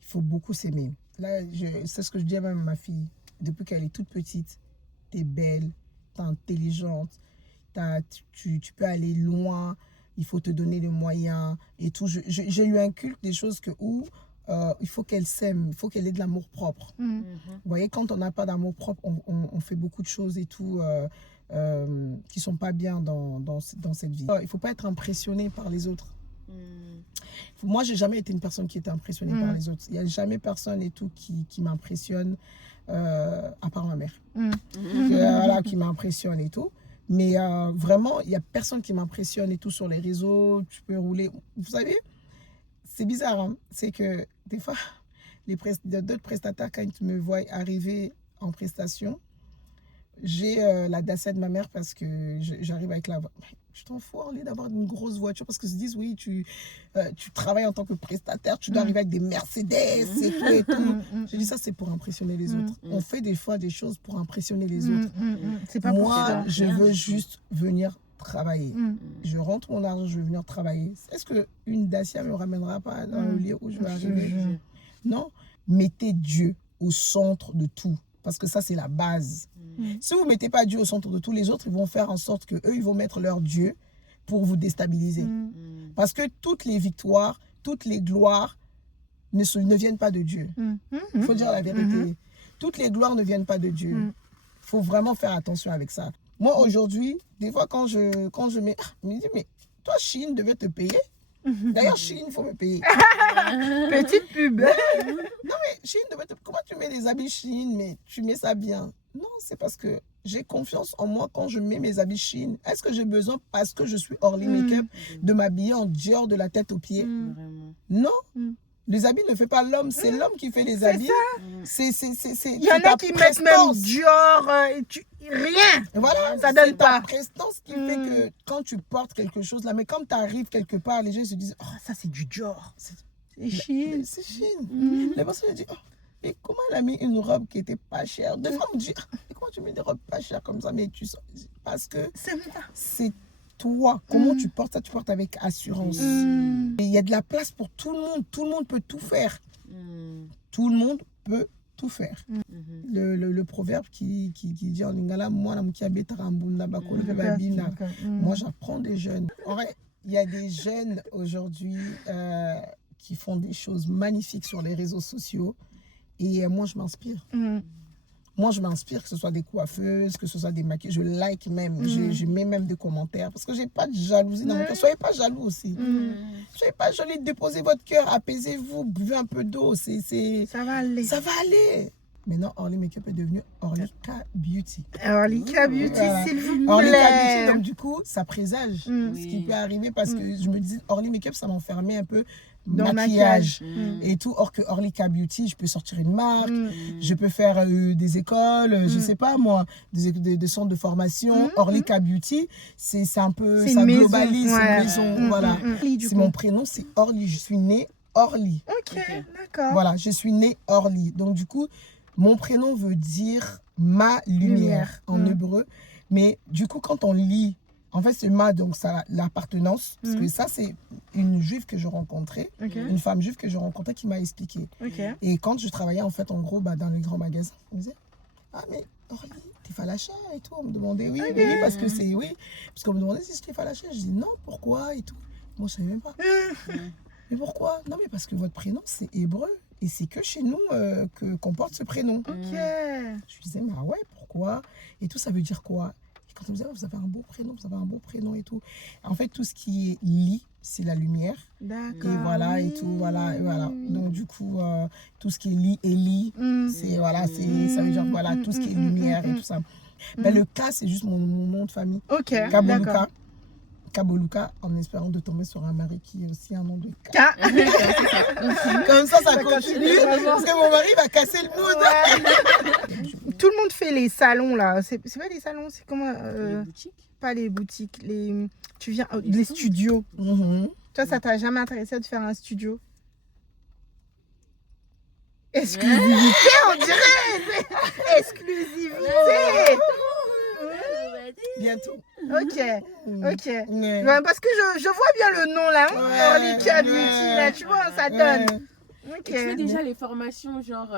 Il faut beaucoup s'aimer. Là, c'est ce que je dis à même à ma fille. Depuis qu'elle est toute petite, tu es belle, tu es intelligente, tu peux aller loin. Il faut te donner les moyens et tout. Je lui inculque des choses où il faut qu'elle s'aime, il faut qu'elle ait de l'amour propre. Vous voyez, quand on n'a pas d'amour propre, on fait beaucoup de choses et tout qui ne sont pas bien dans cette vie. Il ne faut pas être impressionné par les autres. Moi, je n'ai jamais été une personne qui était impressionnée par les autres. Il n'y a jamais personne et tout qui m'impressionne, à part ma mère. Voilà, qui m'impressionne et tout. Mais vraiment, il n'y a personne qui m'impressionne et tout sur les réseaux. Tu peux rouler. Vous savez, c'est bizarre. Hein? C'est que des fois, d'autres prestataires, quand ils me voient arriver en prestation, j'ai la dacette de ma mère parce que j'arrive avec la... tu t'en fous, Orly, d'avoir une grosse voiture parce qu'ils se disent, oui, tu travailles en tant que prestataire, tu dois arriver avec des Mercedes et tout et tout. J'ai dit, ça, c'est pour impressionner les autres. On fait des fois des choses pour impressionner les autres. C'est pas moi, je veux juste venir travailler. Je rentre mon argent, je veux venir travailler. Est-ce qu'une Dacia ne me ramènera pas dans le lieu où je vais arriver? Non. Mettez Dieu au centre de tout. Parce que ça, c'est la base. Si vous ne mettez pas Dieu au centre de tout, les autres, ils vont faire en sorte qu'eux, ils vont mettre leur Dieu pour vous déstabiliser. Parce que toutes les victoires, toutes les gloires ne viennent pas de Dieu. Il faut dire la vérité. Toutes les gloires ne viennent pas de Dieu. Il faut vraiment faire attention avec ça. Moi, aujourd'hui, des fois, quand je mets... je me dis, mais toi, Chine devait te payer. D'ailleurs, Chine, il faut me payer. Petite pub. Non, mais Chine, comment tu mets des habits Chine, mais tu mets ça bien? Non, c'est parce que j'ai confiance en moi quand je mets mes habits Chine. Est-ce que j'ai besoin, parce que je suis Orly Make-up, de m'habiller en Dior de la tête aux pieds? Non. Les habits ne fait pas l'homme, c'est l'homme qui fait les habits. Il y en a qui mettent même Dior, rien. Voilà, ça donne pas. Ta prestance qui fait que quand tu portes quelque chose là, mais quand tu arrives quelque part, les gens se disent, oh, ça c'est du Dior. C'est Chine. C'est Chine. Les personnes se disent, oh, mais comment elle a mis une robe qui était pas chère? Des fois, on me dit, mais comment tu mets des robes pas chères comme ça? Mais parce que c'est toi. Comment tu portes ça? Tu portes avec assurance. Et il y a de la place pour tout le monde. Tout le monde peut tout faire. Tout le monde peut tout faire. Le proverbe qui dit en lingala, moi j'apprends des jeunes. En vrai, il y a des jeunes aujourd'hui qui font des choses magnifiques sur les réseaux sociaux. Et moi, je m'inspire. Moi, je m'inspire, que ce soit des coiffeuses, que ce soit des maquillages. Je like même. Je mets même des commentaires. Parce que je n'ai pas de jalousie dans mon cœur. Soyez pas jaloux aussi. Soyez pas jaloux. Déposez votre cœur. Apaisez-vous. Buvez un peu d'eau. Ça va aller. Ça va aller. Maintenant, Orly Make-up est devenu Orlyka Beauty. Orlyka Beauty, s'il vous plaît. Orlyka Beauty, donc du coup, ça présage ce qui peut arriver. Parce que je me disais, Orly Make-up, ça m'enfermait un peu dans maquillage et tout. Or que Orlyka Beauty, je peux sortir une marque, je peux faire des écoles, je sais pas moi, des centres de formation. Orlyka Beauty, c'est un peu, ça globalise, c'est une maison, voilà. C'est mon prénom, c'est Orly, je suis née Orly. Ok, d'accord. Voilà, je suis née Orly. Donc du coup, mon prénom veut dire ma lumière en hébreu. Mais du coup, quand on lit, en fait, c'est ma, donc ça, l'appartenance. Parce que ça, c'est une juive que je rencontrais, une femme juive que je rencontrais qui m'a expliqué. Et quand je travaillais, en fait, en gros, dans les grands magasins, on me disait, ah, mais Orly, t'es falacha et tout. On me demandait, oui, parce que c'est, oui. Parce qu'on me demandait si j'étais falacha. Je dis, non, pourquoi et tout. Moi, je savais même pas. Mais pourquoi? Non, mais parce que votre prénom, c'est hébreu. Et c'est que chez nous qu'on porte ce prénom. Je disais, mais ah ouais, pourquoi? Et tout, ça veut dire quoi? Et quand on me disait, oh, vous avez un beau prénom, vous avez un beau prénom et tout. En fait, tout ce qui est lit, c'est la lumière. D'accord. Et voilà, et tout, voilà, et voilà. Donc, du coup, tout ce qui est lit et lit, c'est, voilà, ça veut dire, voilà, tout ce qui est lumière et tout ça. Ben, le K, c'est juste mon nom de famille. Ok, Kaboluka. Kaboluka, en espérant de tomber sur un mari qui est aussi un nom de K. Comme ça continue. Parce que mon mari va casser le mood. Tout le monde fait les salons là. C'est pas des salons, c'est comment les boutiques. Pas les boutiques, tu viens les studios. Toi, ça t'a jamais intéressé de faire un studio? Exclusivité, on dirait. Exclusivité. Bientôt. Ok. Ouais, parce que je vois bien le nom là. Orlyka Beauty, là, tu vois, ça donne. Tu fais déjà les formations genre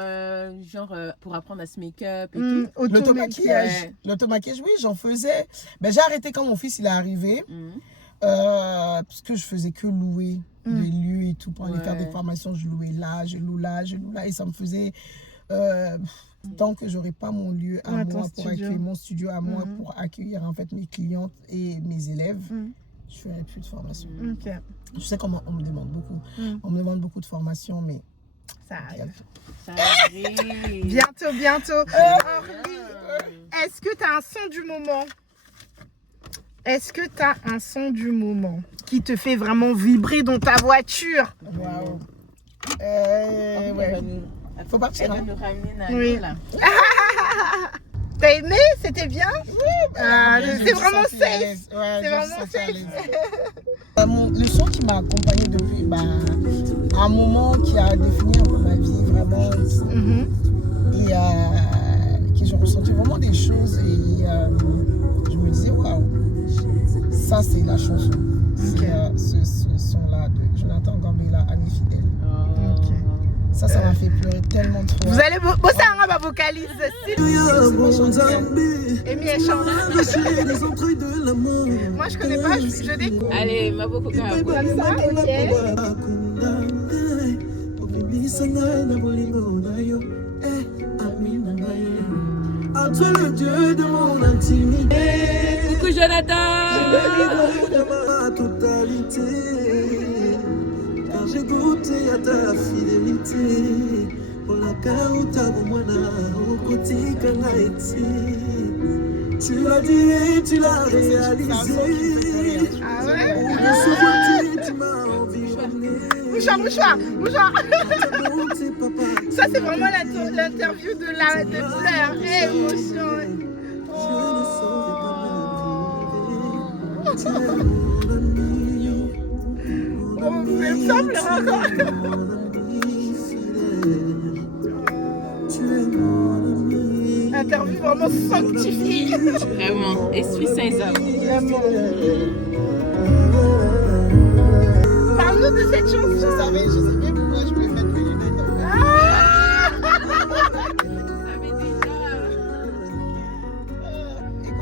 pour apprendre à se make-up et tout. L'automaquillage. L'automaquillage, oui, j'en faisais. Ben, j'ai arrêté quand mon fils il est arrivé. Parce que je faisais que louer des lieux et tout pour aller faire des formations. Je louais là, je loue là. Et ça me faisait... tant que j'aurais pas mon lieu à moi pour accueillir mon studio à moi pour accueillir en fait mes clientes et mes élèves, je ferai plus de formation. Je sais comment on me demande beaucoup. On me demande beaucoup de formations, mais ça arrive. Ça arrive. Bientôt. Orly, est-ce que tu as un son du moment? Est-ce que tu as un son du moment qui te fait vraiment vibrer dans ta voiture? Waouh. Ouais. Faut partir. Elle va nous ramener oui. là. T'as aimé? C'était bien? Oui, c'est vraiment safe. Ouais, c'est vraiment safe. Le son qui m'a accompagné depuis un moment qui a défini un peu ma vie vraiment. Et que j'ai ressenti vraiment des choses et je me disais waouh, ça c'est la chanson. Ce son-là de Jonathan Gambela, Annie Fidèle. Ça m'a fait pleurer tellement trop. Vous allez bosser un rap à vocalise. Amy elle chante. Moi je connais pas, je découvre. Allez, ma beaucoup comme ça, Entre le Dieu de mon intimité. Coucou Jonathan. Ma totalité. Car j'ai goûté à ta fidélité. Pour la kauta bomwana okoti kangaiti. Tu l'as dit et tu l'as réalisé. Ah ouais? Tu m'as environné. Mouchoir. Ça c'est vraiment l'interview de pleurs. Émotion. Il me semble encore. Interview vraiment sanctifiée. Vraiment, Esprit Saint-Homme. Vraiment. Parle-nous de cette chanson. Je sais bien pourquoi je voulais mettre mes lunettes en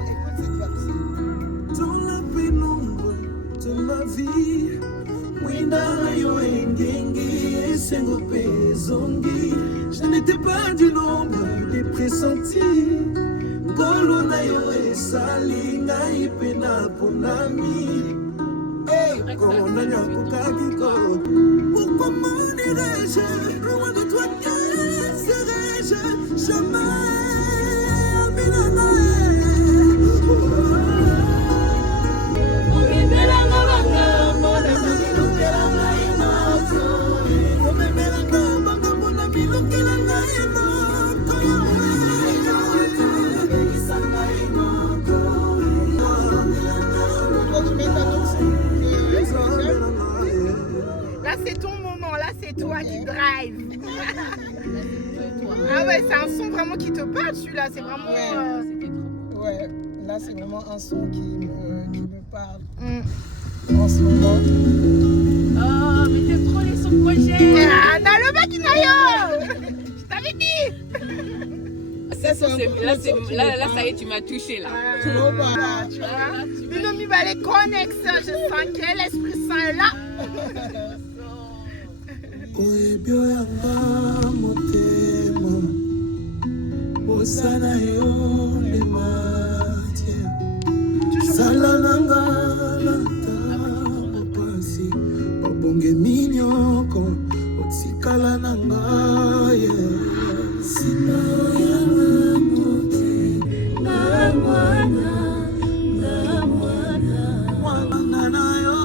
Écoute cette partie. Dans la pénombre de ma vie, Wina yo engenge sengo pezongi. Je n'étais pas du nombre des pressentis. Golo na yo esali ngai pena ponami. Pourquoi m'en irais-je loin de toi? Quel serais-je? Jamais. Là c'est ton moment, là c'est toi qui drive. Ah ouais, c'est un son vraiment qui te parle celui-là, c'est vraiment... Ouais, là c'est vraiment un son qui me parle en ce moment. Oh, mais t'aimes trop les sons que moi j'aime. Le mec il je t'avais dit. Là, ça y est, tu m'as touché là. Tu vois, Binomi Ballet connexion, je sens que l'Esprit Saint est là. Oebio yanga motema Osana yo le matie Sala nanga lata Pasi Obonge minyoko Otsikala nanga Sina yanga motema Mwana na yo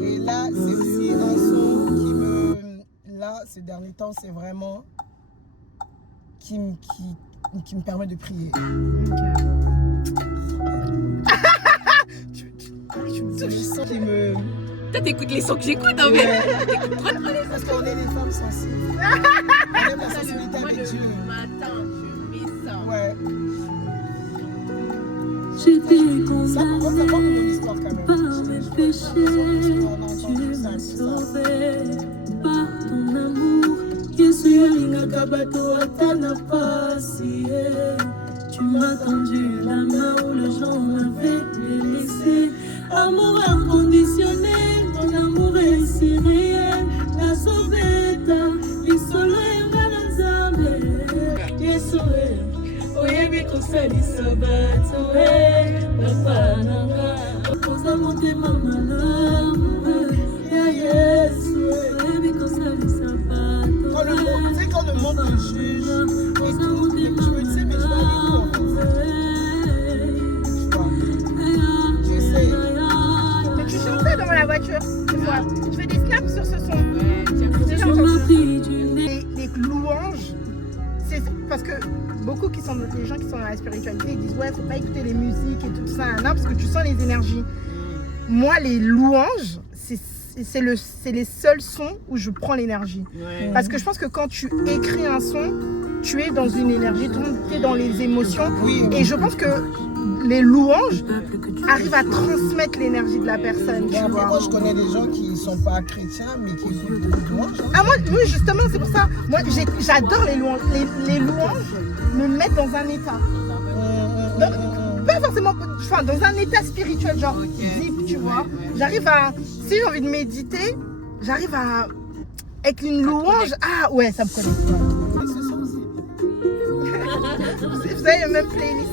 Et là, c'est aussi un son qui me... Là, ces derniers temps, c'est vraiment... Qui me permet de prier. C'est les sons qui me... Toi, t'écoutes les sons que j'écoute, en fait. T'écoutes trop les sons. Parce qu'on est des femmes sensibles. On aime la sensibilité avec Dieu. Matin, je mets ça. Ouais. J'étais condamnée Ça parle de mon histoire quand même. par mes péchés. Tu m'as sauvé par ton amour. Yesu yalingaka bato ata na pasi. Tu m'as tendu la main où le gens m'avaient délaissé. Amour inconditionnel, mon amour est si réel. La sauveta, les soleils manazame. Yesoe, oyebi kosalisa bato, papa nanga. Okoza motema malamu, Yesu, oyebi kosalisa bato. Quand le monde, tu sais, quand le monde te juge et tout, je me disais, mais je vais aller où en fait? Tu sais. Mais tu chantais dans la voiture, tu vois. Je fais des snaps sur ce son. Déjà, les louanges, c'est parce que beaucoup qui sont les gens qui sont dans la spiritualité, ils disent ouais, faut pas écouter les musiques et tout ça, parce que tu sens les énergies. Moi, les louanges, c'est les seuls sons où je prends l'énergie. Ouais. Parce que je pense que quand tu écris un son, tu es dans une énergie, tu es dans les émotions. Oui. Et je pense que les louanges arrivent à transmettre l'énergie de la personne. Tu vois. Moi, je connais des gens qui ne sont pas chrétiens, mais qui écoutent beaucoup de louanges. Ah, moi, oui, justement, c'est pour ça. Moi, j'adore les louanges. Les louanges me mettent dans un état. Pas forcément, enfin, dans un état spirituel, genre deep, tu vois. J'arrive à, si j'ai envie de méditer, j'arrive à, avec une louange, ah ouais, ça me connecte. Vous avez la même playlist.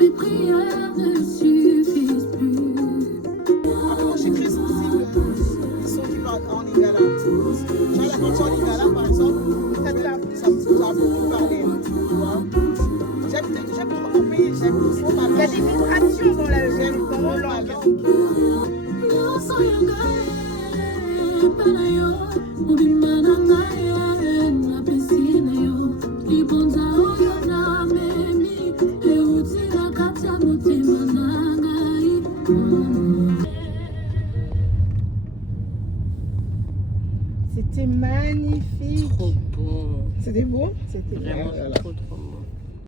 Mes prières ne suffisent plus. Après, moi, je suis très sensible. Ils sont qui parlent en lingala. Tu vois, la chanson en lingala, par exemple, ça a beaucoup parlé. Tu vois. J'aime trop mon pays, j'aime trop ma langue. Il y a des vibrations dans nos langues. C'était magnifique. Trop beau. C'était beau? C'était vraiment trop beau.